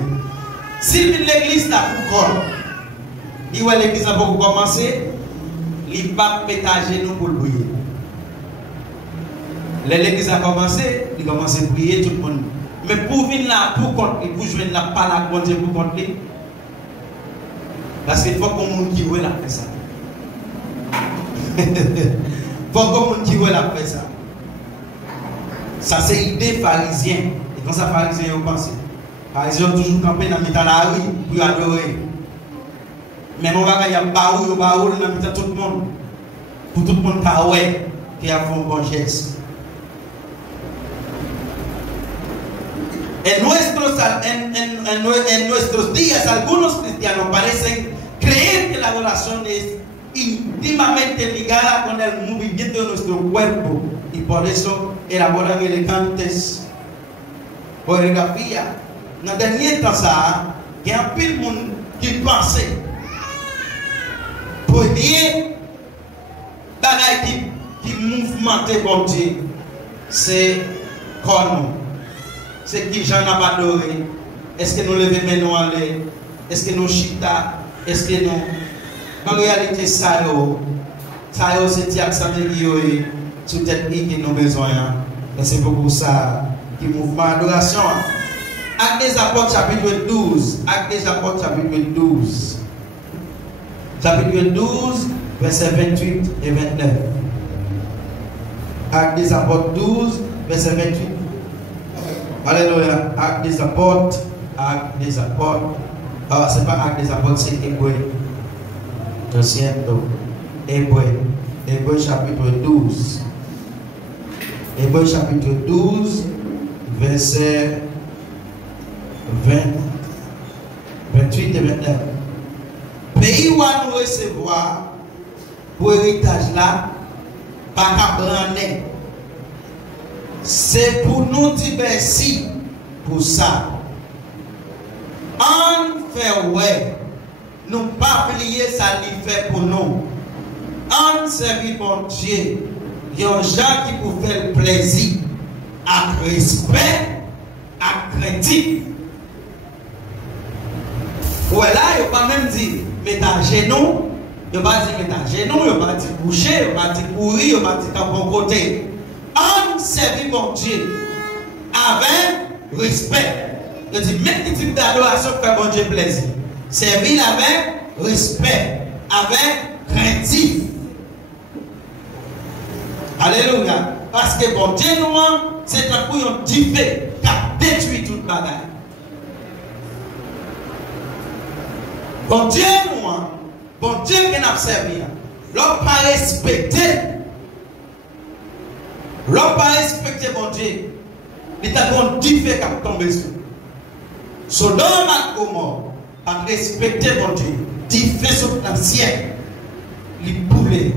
S'il vient l'église là pour God, il voit l'église là pour commencer, il va pétager nous pour le briller. L'église a commencé, il commence à prier tout le monde. Mais pour venir là, pour contre, pour jouer là, pas la bonne pour contre lui, parce qu'il faut qu'on monde qui veut la faire ça. Faut qu'on monde qui veut la faire ça. Ça c'est l'idée pharisienne. Et quand ça pharisien vous pensez, pharisien toujours campé dans la rue pour adorer. Mais mon bagage y a baoul dans tout le monde. Pour tout le monde qui a fait un bon geste. En nuestros días, algunos cristianos parecen creer que la adoración es íntimamente ligada con el movimiento de nuestro cuerpo y por eso elaboran elegantes coreografías. Dans le dernier temps, il y a un peu de monde qui pensait pour dire qui mouvementait bon Dieu, c'est comme c'est qui j'en a adoré. Est-ce que nous levons maintenant en l'air? Est-ce que nous chita? Est-ce que nous. En réalité, ça c'est accent de sur tête qui nous besoin. Et c'est beaucoup ça qui mouvement adoration. Actes des Apôtres chapitre 12. Actes des Apôtres chapitre 12. Chapitre 12, versets 28 et 29. Actes des Apôtres 12, verset 28. Alléluia. Actes des Apôtres. Actes des Apôtres. Ah, c'est pas Actes des Apôtres, c'est Hébreu. Le siento. Hébreu. Hébreu chapitre 12. Hébreu chapitre 12, verset 28 et 29. Pays où nous recevoir pour héritage là, pas qu'à brander. C'est pour nous diverser pour ça. En fait, ouais, nous pas oublier ça qu'il fait pour nous. En servir pour Dieu, il y a des gens qui pour faire plaisir, avec respect, avec critique. Ouais, là, il ne pas même dire, mettre à genoux, il ne pas dire mettre à genoux, il ne pas dire coucher, il ne pas dire courir, il ne pas dire qu'à bon côté. En servir pour Dieu, avec respect. Je dis, même les types d'adoration pour faire bon Dieu plaisir. Servir avec respect, avec craintif. Alléluia. Parce que bon Dieu, nous, c'est un couillon différent qui a détruit toute bagaille. Bon Dieu, nous, bon Dieu qui n'a pas servi. L'homme pas respecté. L'homme pas respecté bon Dieu. Il est un bon différent qui a tombé sur. Sodome et Gomorrhe a respecté mon Dieu. Différent sur le ciel. Il boulait.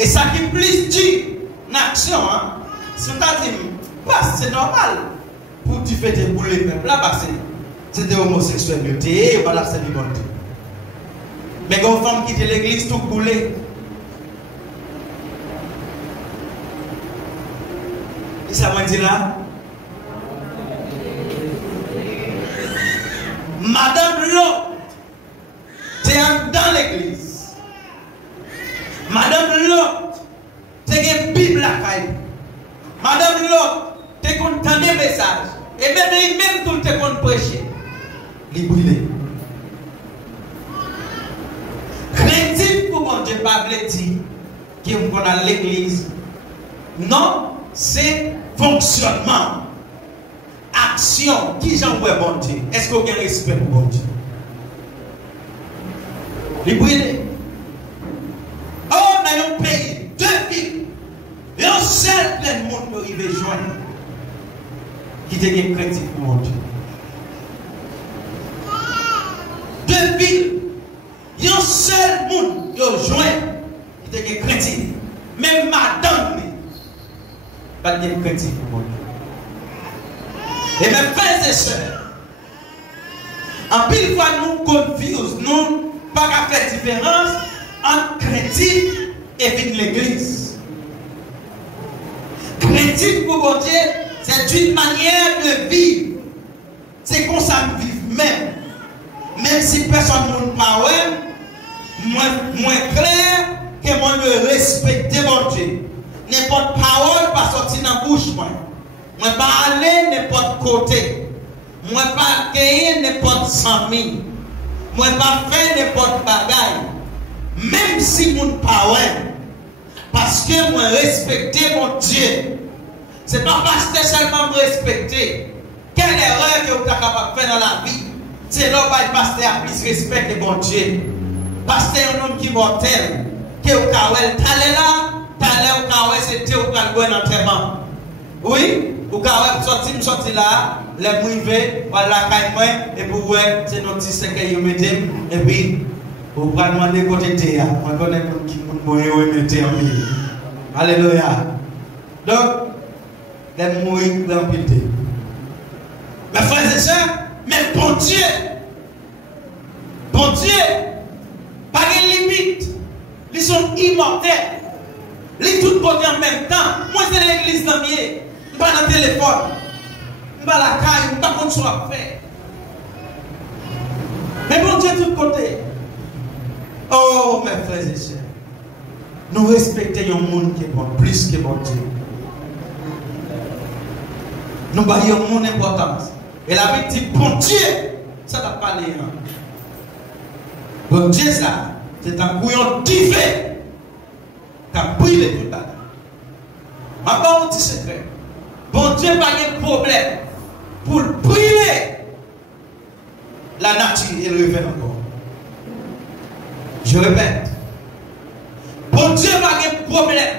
Et ça qui plus dit, l'action, hein, c'est normal. Pour tu fais des boulets, même là, parce que c'est des homosexualités, et voilà, c'est du bon Dieu. Mais quand une femme quitte l'église, tout boulé. Et ça m'a dit là, Madame Lot, tu es dans l'église. Madame Lot, tu as une Bible à caille. Madame Lot, tu as entendu des messages. Et même tout tu as prêché. Les brûler. Crédit pour mon Dieu, pas dire qui est dans l'église. Non, c'est fonctionnement. Action, qui j'envoie bon Dieu? Est-ce qu'on a respect pour bon Dieu? Les brûler. Oh, dans un pays, 2 villes, et un seul plein de monde peut arriver joindre. Qui devient chrétien pour mon Dieu. 2 villes, et un seul monde peut joindre. Qui devient chrétien. Même madame, pas de chrétien pour mon Dieu. Et mes frères et sœurs, en pile fois nous confusons, nous pas qu'à faire différence entre chrétien et l'église. Chrétien pour mon Dieu, c'est une manière de vivre. C'est comme ça nous vivons même. Même si personne ne parle, moins clair que moi le respecter mon Dieu. N'importe parole pas sortir dans la bouche. Moi pas aller n'importe côté. Moi pas gagner n'importe 100 000. Moi pas faire n'importe bagaille. Même si mon parole. Parce que moi respecter mon Dieu. C'est pas parce que seulement me respecter. Quelle erreur que vous êtes capable de faire dans la vie? C'est là que le pasteur a plus respect que mon Dieu. Pasteur est un homme qui est mortel. Que vous avez talé là, talé vous avez c'était vous avez un enterrement. Oui, vous avez sorti là, les mouillés, voilà, et pour vous, c'est notre petit secret, vous mettez, et puis, vous pouvez demander côté de on connaît qui vous mettez en vie. Alléluia. Donc, les mouillés, vous l'empilez. Mes frères et sœurs, mais bon Dieu, pas de limite, ils sont immortels, ils sont tous côtés en même temps. Moi, c'est l'église dans mieux, je pas dans le téléphone, je pas la caille, je pas contre soit fait. Mais bon Dieu, tous côtés. Oh, mes frères et sœurs, nous respectons un monde qui est bon, plus que bon Dieu. Nous voyons mon importance. Et la Bible dit, bon Dieu, ça t'a parlé. Bon Dieu, ça, c'est un couillon divin qui a brûlé tout ça. Encore un petit secret. Bon Dieu n'a pas de problème pour brûler la nature et le réveil encore. Je répète. Bon Dieu n'a pas de problème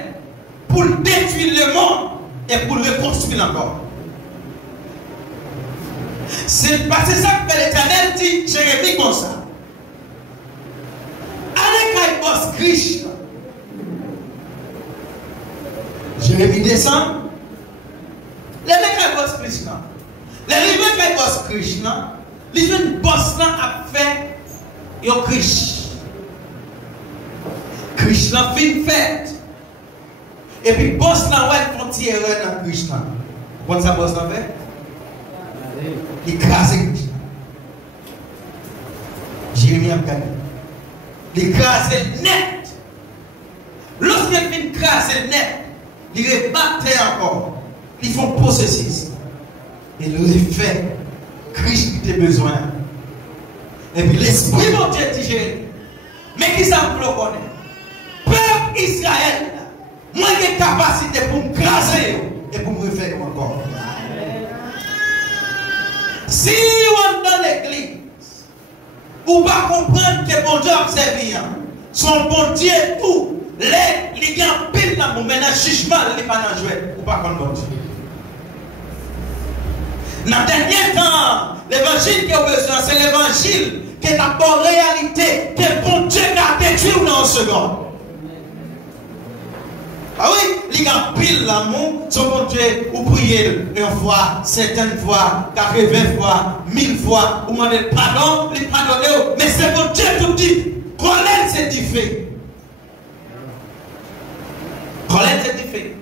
pour détruire le monde et pour le reconstruire encore. C'est parce que ça que l'Éternel dit, Jérémie comme ça. Allez, quand boss Krishna. Jérémie descend. Les mecs qui boss Krishna. Les mecs qui boss Krishna. Les jeunes boss là a fait un Krishna. Krishna fait une fête. Et puis boss là ouais font tirer dans Krishna. Vous comprenez ça boss là fait? Il crase Krishna. Jérémie a gagné. Il crase net. Lorsqu'il fait crase net, il rebattait encore. Ils font possessif. Et le refait. Christ qui a besoin. Et puis l'esprit de Dieu dit Jérémie. Mais qui ça me connaît? Peuple Israël, moi j'ai capacité pour me craser et pour me refaire encore. Si on est dans l'église, ou pas comprendre que bon Dieu a servi, son bon Dieu tout, les gens pile dans mon maintenant jugement, les pas dans jouer, ou pas comprendre bon Dieu. Dans le dernier temps, l'évangile qui a besoin, c'est l'évangile qui est la bonne réalité, que bon Dieu a détruit dans une seconde. Ah oui, il y a pile l'amour, son bon Dieu, ou prier une fois, certaines fois, 80 fois, 1000 fois, ou demandez pardon, il pardonne, mais c'est bon Dieu tout dit. Colère, c'est différent. Colère, c'est différent.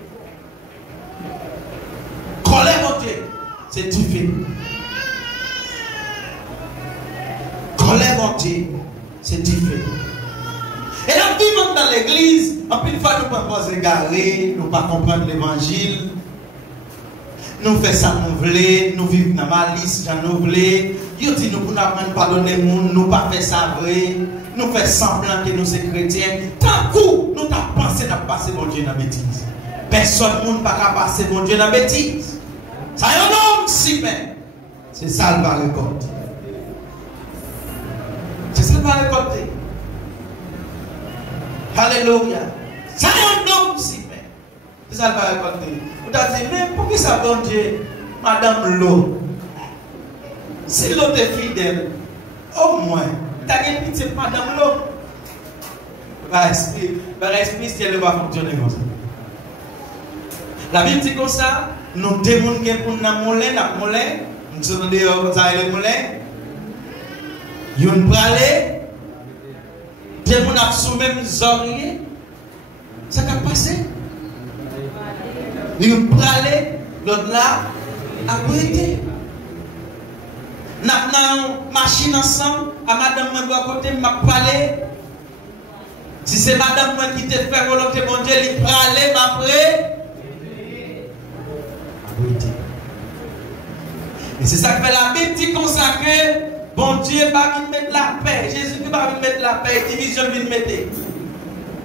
Colère, mon Dieu, c'est différent. Colère, mon Dieu, c'est différent. Et la vie dans l'église, en plus de fois, nous ne pouvons pas se égarer, nous ne pouvons pas comprendre l'évangile. Nous faisons ça, nous voulons, nous vivons dans la malice, nous voulons. Nous disons, nous ne pouvons pas pardonner les gens, nous ne pouvons pas faire ça vrai. Nous faisons semblant que nous sommes chrétiens. Tant que nous avons pensé à passer mon Dieu dans la bêtise. Personne ne peut pas passer mon Dieu dans la bêtise. Ça y est, un homme si même. C'est ça le va récolter. C'est ça le va récolter. Alléluia. Ça y est, un homme si même. C'est ça le va récolter. Vous avez dit, mais pourquoi ça bon Dieu, Madame Lo? Si l'autre est fidèle, au moins, tu as une pitié de Madame Lo. Par esprit, si elle va fonctionner comme ça. La Bible dit comme ça, nous démons pour nous moulin, nous sommes dehors comme ça, le moulin. Nous pralé, démons a sous même oreilles. Ça a passé. Nous pralé, l'autre là, a prêté. Nous avons une machine ensemble, à madame moi à côté, m'a parlé. Si c'est madame moi qui te fait volonté, mon Dieu, il pralé, m'a prêté. Et c'est ça que fait la Bible dit consacré. Bon Dieu va mettre la paix. Jésus qui va mettre la paix. Division vient mettre.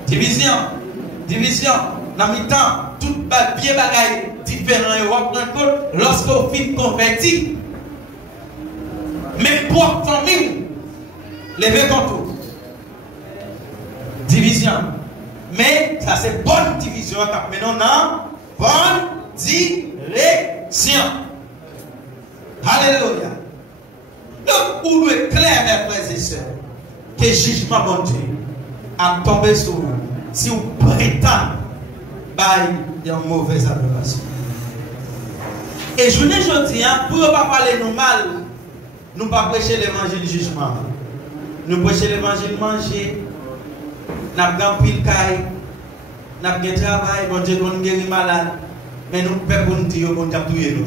Division. Division. Dans le temps, tout bien bagaille différent et reprendre compte lorsqu'on finit converti. Même pour famille, levez contre. Division. Mais ça c'est bonne division. Maintenant, non. Bonne direction. Alléluia. Donc, vous devez clair, mes frères et sœurs, que le jugement bon Dieu a tombé sur vous. Si vous prétendez, il y a une mauvaise adoration. Et je ne dis pas, pour ne pas parler nous mal, nous ne pas prêcher l'évangile du jugement. Nous prêcher l'évangile manger, nous avons pile caille, nous avons un travail, bon Dieu, nous guérir malade, mais nous ne pouvons pas nous dire qu'on a tué nous.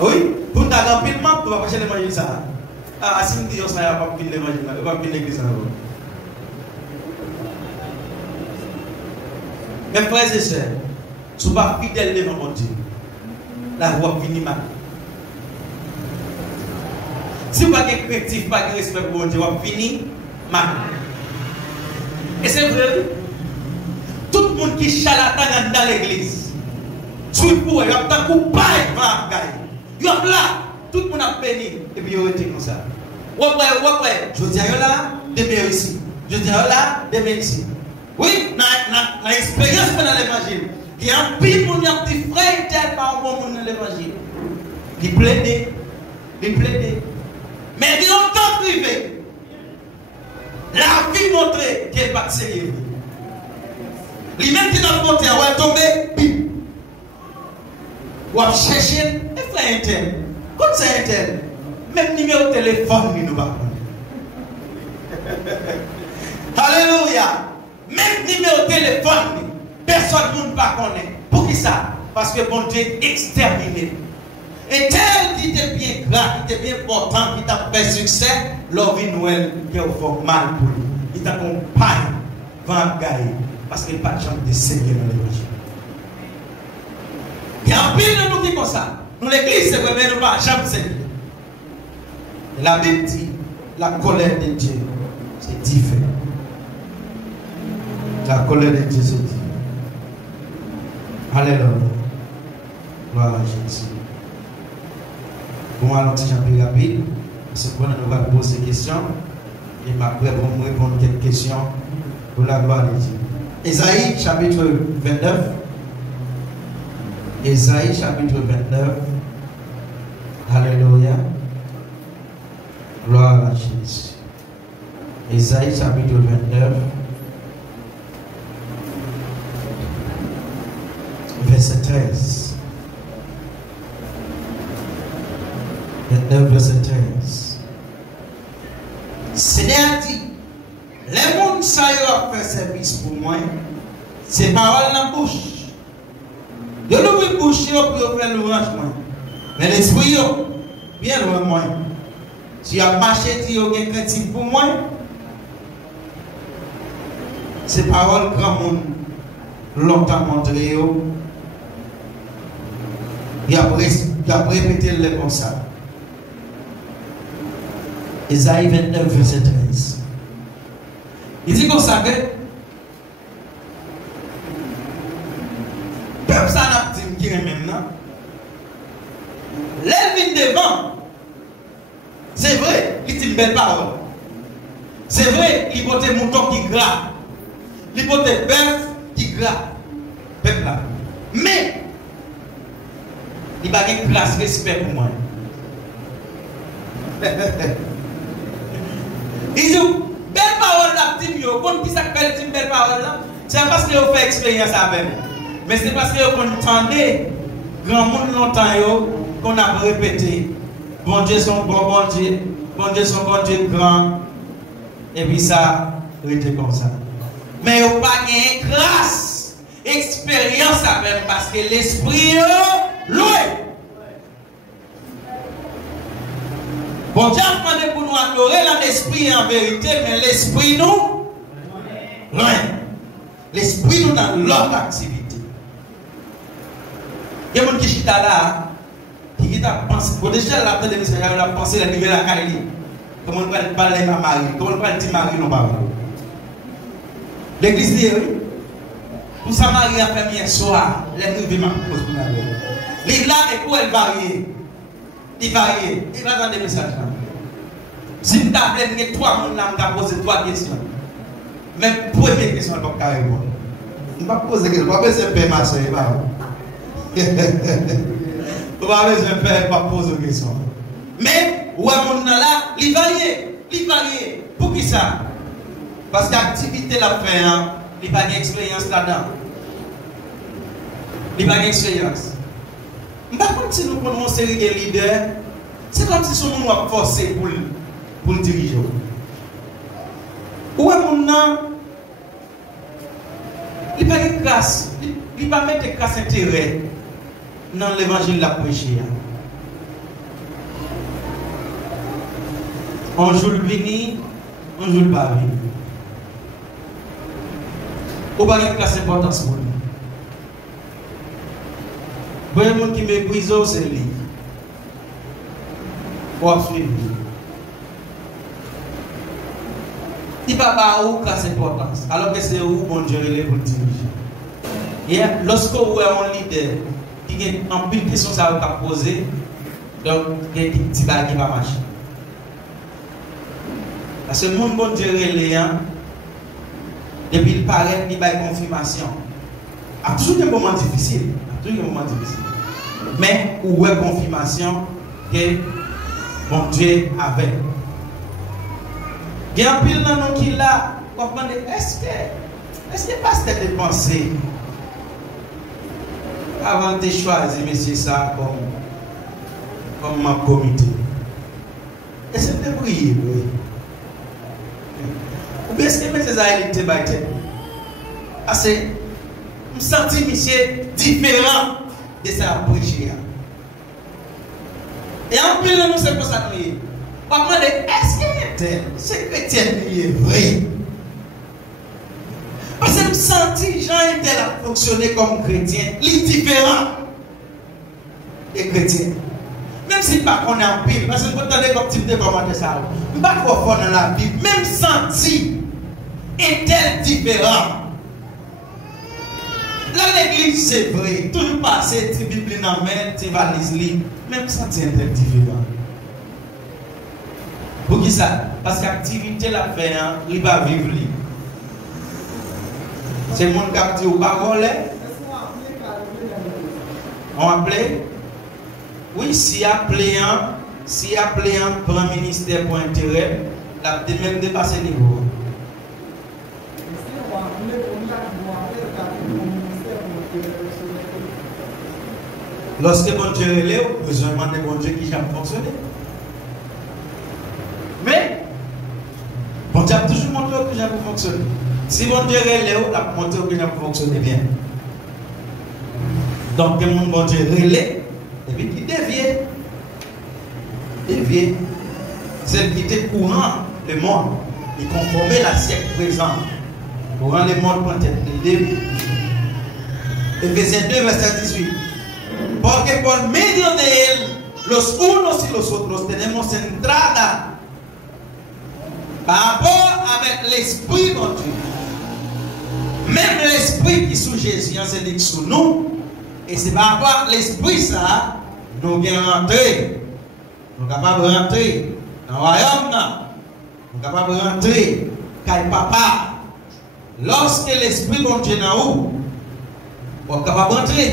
Oui, pour nous avoir un pile map, nous ne pouvons pas prêcher l'évangile ça. Ah, si nous disons ça, il n'y a pas pile l'évangile, il n'y a pas pile l'église. Mes frères et sœurs, si vous n'êtes pas fidèles devant mon Dieu, la voie finit mal. Si vous n'avez pas de collectif, pas de respect pour mon Dieu, vous finit mal. Et c'est vrai, tout le monde qui charlatan dans l'église, si vous avez un coupable, vous êtes là, tout le monde a béni, et puis vous êtes comme ça. Je dis là, demain ici. Je dis là, demain ici. Oui, dans l'expérience dans l'évangile, il y a un pile de gens qui sont frères tel par bon monde dans l'évangile. Ils plaident. Mais ils ont tant privé. La vie montre qu'elle n'est pas sérieuse. Les mêmes qui dans le monté, on va tomber, bip. On va chercher, et frère intel. Quand c'est intel, même numéro de téléphone, nous ne va pas. Alléluia. Même numéro de téléphone, personne ne va connaître. Pour qui ça? Parce que bon Dieu exterminé. Et tel qui était bien grave, qui était bien important, qui t'a fait succès, leur vie Noël, qui a fait mal pour lui. Il t'accompagne, va gagner. Parce qu'il n'y a pas de chance de Seigneur dans l'évangile. Il y a un pile de nous qui comme ça. Nous, l'église, c'est vrai, mais nous ne pas jamais Seigneur. La Bible dit, la colère de Dieu, c'est différent. La colère de Dieu, c'est différent. Alléluia. Gloire à Jésus. Bon, alors, si j'ai un peu rapide, parce que nous allons poser des questions, et après, on va répondre à quelques questions pour la gloire de Dieu. Ésaïe, chapitre 29. Ésaïe, chapitre 29. Alléluia. Gloire à Jésus. Ésaïe, chapitre 29. verset 13. 29, verset 13. Seigneur dit, les mondes ça y a fait service pour moi, c'est parole dans la bouche. De l'ouvrir bouche pour faire l'ouvrage moi. Mais l'esprit bien loin moi. Si tu as marché, tu as critique pour moi. Ces paroles grand monde longtemps montré. Il a répété le comme ça. Isaïe 29, verset 13. Il dit comme ça que peuple ça n'a pas dit maintenant. L'élevin devant, c'est vrai, il dit une belle parole. C'est vrai, il porte mouton qui gras. Il porte bœuf qui gras. Peuple là. Mais, il n'a pas de classe respect pour moi. Il dit, belle parole là, petit mieux. Quand qui s'appelle une belle parole là, c'est parce que vous faites expérience avec vous. Mais c'est parce que vous entendez, grand monde longtemps, qu'on a répété. Bon Dieu, son bon Dieu. Bon Dieu, son bon Dieu grand. Et puis ça, était comme ça. Mais vous n'avez pas de grâce, expérience avec parce que l'esprit est loin. Bon Dieu a demandé pour nous adorer l'esprit en vérité, mais l'esprit nous, loin. L'esprit nous dans l'autre activité. Il y a des gens qui sont là, qui a pensé, pour déjà la télévision, il a pensé la nouvelle à Kaili. Comment on va parler à Marie, comment on va dire Marie non pas. L'église dit oui. Pour ça, Marie a fait hier soir, les nouvelles m'a posé pour la l'église là, et pour elle varier. Il varie. Il va dans des messages. Si tu as appelé 3 personnes, tu as posé 3 questions. Mais première question, elle ne peut pas répondre. Je ne vais pas poser des questions. Je ne vais pas besoin de faire ma soeur. Je ne vais pas besoin de faire pas poser des questions. Mais, où est-ce là, il varie. Il varie. Pour qui ça? Parce que l'activité l'a fait, il n'a pas d'expérience là-dedans. Il n'a pas d'expérience. Par contre, si nous prenons une série de leaders, c'est comme si son monde a forcé pour le diriger. Où est mon nom? Il n'a pas de grâce. Il n'a pas mettre de grâce intérêt dans l'évangile de la prêcher. On joue le béni, on joue le pas béni. On n'a pas de grâce importance pour nous. Pour les gens qui méprisent, c'est lui. Pour suivre. Il ne va pas où grâce importance. Alors que c'est où bon Dieu est pour diriger. Et lorsque vous avez un leader qui a un peu de questions à poser, donc il y a des petits bagues qui vont marcher. Parce que le monde bon Dieu est là, depuis il paraît, il y a une confirmation. À toujours des moments difficiles. Mais où est confirmation que mon Dieu avait. Il y a un pile dans nous qui l'a compris. Est-ce que pasteur de penser avant de choisir monsieur ça comme ma comité? Est-ce que de prier? Ou bien est-ce que monsieur ça a été battu? Parce que je me sens monsieur différent de ça prêcher. Et en plus, nous sommes consacrés. On va demander, est-ce que c'est chrétien qui est vrai? Parce que je me sens Jean était à fonctionner comme chrétien, il est différent des chrétiens. Même si pas qu'on est en Bible, parce que vous entendez comme type de commentaire ça, je ne sais pas quoi faire dans la Bible, même senti est-elle différent? Là, l'église, c'est vrai. Toujours passer, tu Bible dans la main, tu vas lire, même ça, c'est différent. Pour qui ça? Parce qu'activité, la fait, il va vivre. C'est le monde qui a dit aux paroles. On appelait? Oui, si appelé un grand ministère pour intérêt, la même dépasser niveau. Lorsque bon Dieu est là, besoin de bon Dieu qui jamais fonctionné. Mais, bon Dieu a toujours montré que jamais fonctionné. Si bon Dieu est là, il a montré que jamais fonctionné bien. Donc, le monde bon Dieu est là, et puis qui dévie. Dévié. Celle qui était courant, le monde, il conformait la siècle présent. Pour rendre le monde pour être dévié. Ephésiens 2, verset 18. Porque por medio de él, los unos y los otros tenemos entrada par rapport avec l'esprit de Dieu. Même l'esprit qui est sous Jésus, c'est dit sous nous. Et c'est par rapport à l'esprit ça, nous sommes rentrés. Nous sommes capables de rentrer dans le royaume. Nous sommes capables de rentrer car papa. Lorsque l'esprit de Dieu est dans nous, on est capable de rentrer.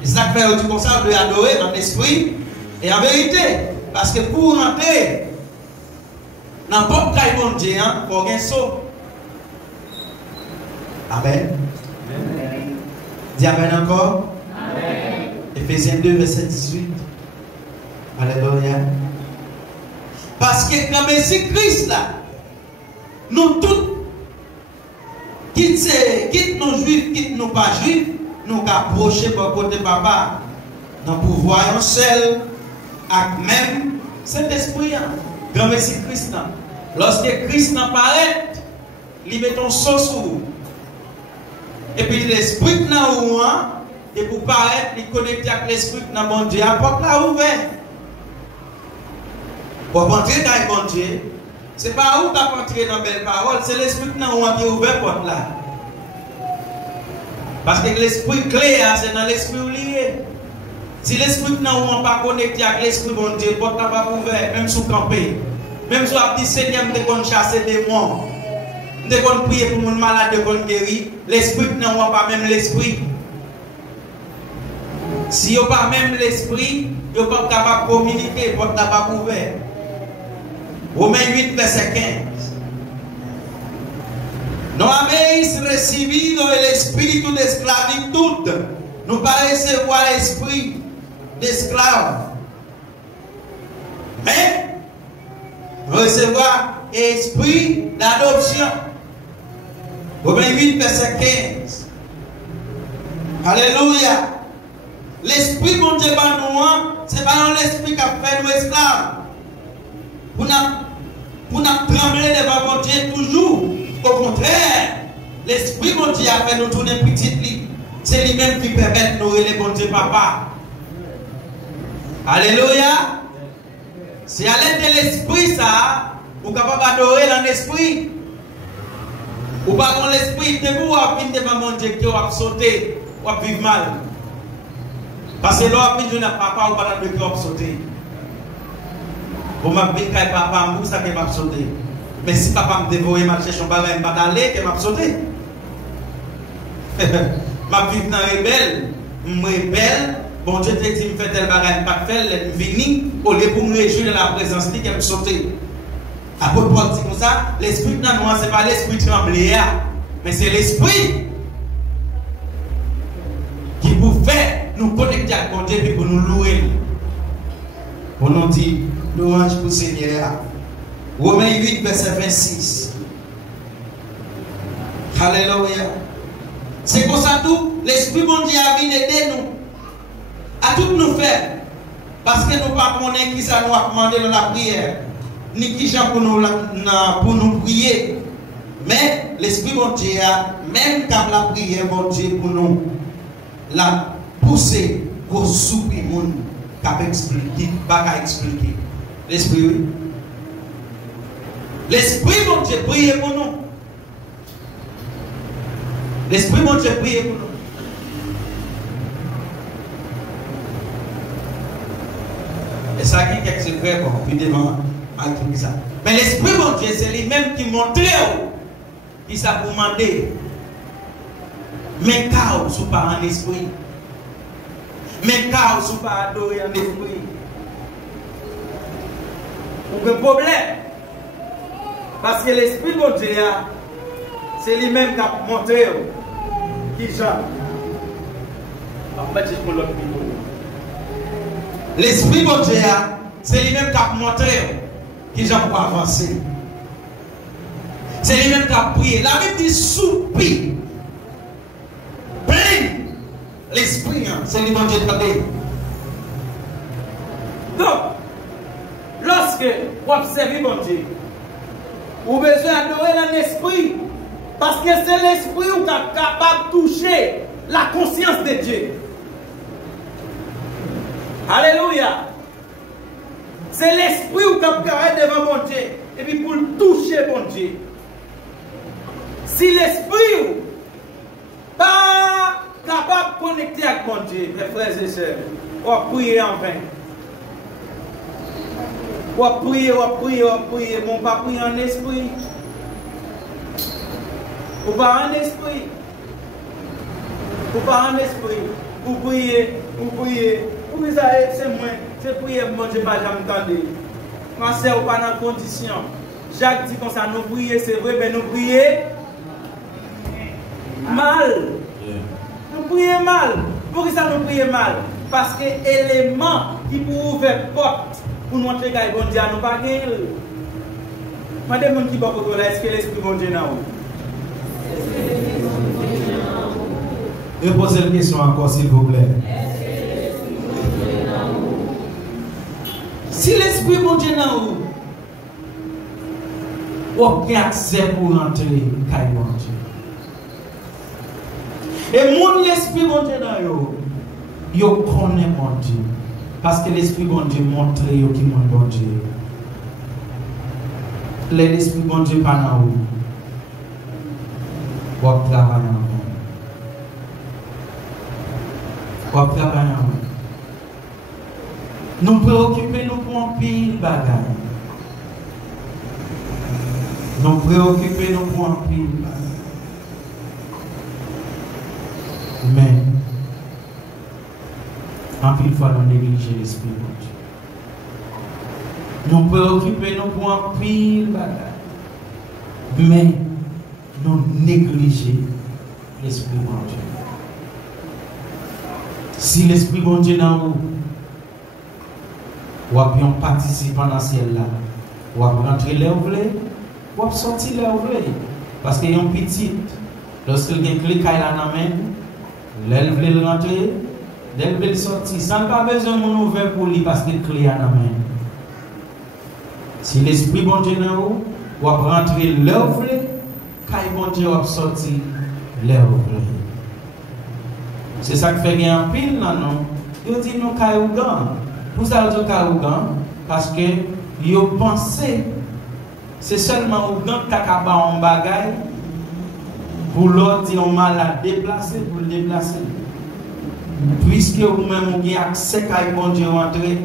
Et ça fait du conseil de adorer en esprit et en vérité. Parce que pour rentrer, n'importe quel bon Dieu, il faut un saut. Amen. Amen. Dis Amen encore. Amen. Ephésiens 2, verset 18. Alléluia. Parce que quand Messie Christ là, nous tous, quitte nos juifs, quitte nos pas juifs, nous approcher par côté papa, dans pouvoir seul, avec même cet esprit, grand Messie Christ. Lorsque Christ apparaît, il met ton saut sur vous. Et puis l'esprit n'a ouvert, et pour paraître, il connecte avec l'esprit n'a bon Dieu, la porte l'a ouvert. Pour entrer dans le bon Dieu, ce n'est pas où tu as entré dans la belle parole, c'est l'esprit qui n'a ouvert la porte là. Parce que l'esprit clé, c'est dans l'esprit lié. Si l'esprit n'a pas connecté avec l'esprit bon Dieu, la porte n'a pas ouvert, même sous campé. Même si on a dit Seigneur, je vais chasser des démons. Je vais prier pour mon malade, je vais guérir. L'esprit n'a pas même l'esprit. Si vous n'avez pas même l'esprit, vous n'êtes pas capable de communiquer, vous n'êtes pas ouvert. Romains 8, verset 15. No habéis recibido el espíritu de esclavitud. No pas recevoir l'esprit d'esclave. Mais recevoir esprit d'adoption. Romains 8, verset 15. Alléluia. L'esprit mon Dieu par nous, c'est pas l'esprit qui a fait nous esclaves. Pour nous trembler devant mon Dieu toujours. Au contraire, l'esprit mon Dieu a fait nous tourner petit. C'est lui-même qui permet de nous révéler mon Dieu papa. Alléluia. C'est à l'aide de l'esprit ça, vous êtes capable d'adorer dans l'esprit. Ou pas dans l'esprit, de vous venir devant mon Dieu qui va sauter, ou va vivre mal. Parce que là, je n'ai pas ou pas de qui va sauter. Vous m'avez dit que papa m'a ça qui va sauter. Mais si papa me dévorer, ma cherche un bagage, je ne vais pas aller, qui va sauter. Ma vie est rebelle, je suis rebelle. Bon Dieu te dit, je fais tel bagage, pas faire, je viens, au lieu pour me réjouir de la présence, qui va sauter. Après, Paul dit comme ça, l'esprit de nous, ce n'est pas l'esprit tremblé, mais c'est l'esprit qui vous fait nous connecter avec mon Dieu et pour nous louer. On nous dit, louange pour le Seigneur. Romains 8, verset 26. Alléluia. C'est pour ça tout, l'esprit bon Dieu a mis aider nous. À tout nous faire. Parce que nous ne pas connaître qui ça nous a demandé dans la prière. Ni qui ça pour nous prier. Mais l'esprit bon Dieu a, même quand la prière bon Dieu pour nous, la pousser pour souper monde qui expliquer, pas qu'à expliquer. L'esprit, l'esprit bon Dieu prie pour nous. L'esprit bon Dieu prie pour nous. Et ça qui est quelques secrets qu'on peut devant ça. Mais l'esprit bon Dieu, c'est lui-même qui montre qui ça vous demander. Mais chaos ou pas en esprit. Mais chaos ou pas adorer en esprit. Aucun problème. Parce que l'esprit bon Dieu, c'est lui-même qui a montré qui j'aime. En fait, c'est pour l'autre niveau. L'esprit bon Dieu, c'est lui-même qui a montré qui j'ai pour avancer. C'est lui-même qui a prié. La Bible dit soupir. Plein. L'esprit, c'est lui-même qui a dit. Donc, lorsque vous observez bon Dieu, vous avez besoin d'adorer l'esprit. Parce que c'est l'esprit qui est capable de toucher la conscience de Dieu. Alléluia. C'est l'esprit qui est capable devant mon Dieu. Et puis pour toucher mon Dieu. Si l'esprit n'est pas capable de connecter avec mon Dieu, mes frères et sœurs, on va prier en vain. On va prier. Mon pas prier en esprit. Ou pas en esprit. Ou pas en esprit. Vous priez. Pour ça, c'est moi. C'est prier, mon Dieu, pas jamais entendu. Ma soeur, pas dans condition. Jacques dit comme ça, nous prier, c'est vrai, mais nous prier mal. Nous prier mal. Pour ça, nous prier mal? Parce que l'élément qui peut ouvrir porte pour nous montrer qu'il y a bon Dieu, nous pas gagner. Madame, qui va vous dire, est-ce que l'esprit bon Dieu n'a pas? Je pose une question encore, s'il vous plaît. Si l'esprit bon Dieu n'a aucun accès pour rentrer dans le bon Dieu. Et mon l'esprit bon Dieu n'a yo connaît mon Dieu. Parce que l'esprit bon Dieu montre yo qui mon bon Dieu. L'esprit bon Dieu pas dans ou travailler en nous préoccuper nous pour un pile bagaille. Nous préoccuper nous pour un pile bagaille. Mais en pile fois nous négliger l'esprit de Dieu. Nous préoccuper nous pour un pile bagaille. Mais nous négliger l'esprit de Dieu. Si l'esprit de Dieu est dans vous, ou bien participant dans ce ciel là, ou rentrer là où vous voulez, ou sortir là où vous voulez. Parce qu'il y a un petit, lorsqu'il y a un clé à la main, elle veut rentrer, elle veut sortir. Ça n'a pas besoin de mon ouvert pour lui parce qu'il y a une clé à la main. Si l'esprit bon Dieu dans vous, ou rentrer là où vous voulez, quand bon Dieu va sortir là où vous voulez. C'est ça qui fait qu'il y a un pile là, non? Il dit nous caïougan. Pour ça, nous caïougan, parce que vous pensez, c'est seulement Ougan qui a un bagage pour l'autre dire on malade déplacer pour le déplacer. Puisque vous-même vous avez accès à bon Dieu rentrer,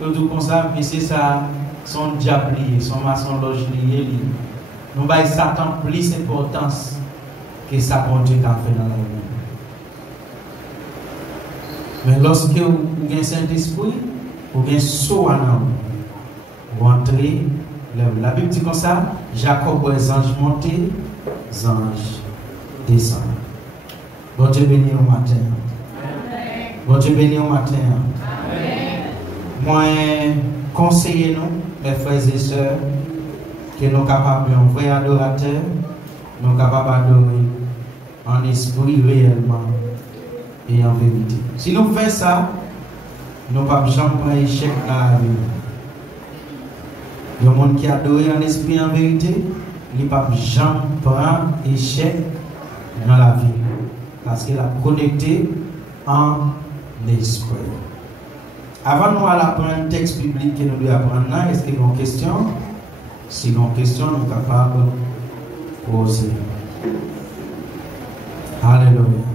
tout comme ça, mais c'est ça, son diable lié, son maçon-loge lié. Nous avons Satan plus d'importance que ça bon Dieu a fait dans la vie. Mais lorsque vous avez un Saint-Esprit, vous avez un saut en âme, vous entrez, la Bible dit comme ça, Jacob voit les anges monter, les anges descendent. Bon Dieu béni au matin. Amen. Bon Dieu béni au matin. Amen. Moi, conseillez-nous, mes frères et sœurs, que nous sommes capables d'un vrai adorateur, nous sommes capables d'adorer en esprit réellement et en vérité. Si nous faisons ça, nous ne pouvons jamais prendre échec dans la vie. Le monde qui adore en esprit et en vérité, il ne peut jamais prendre échec dans la vie. Parce qu'il a connecté en esprit. Avant nous aller prendre un texte biblique que nous devons apprendre, est-ce qu'il y a une question? Si il y a une question, nous sommes capables de poser. Alléluia.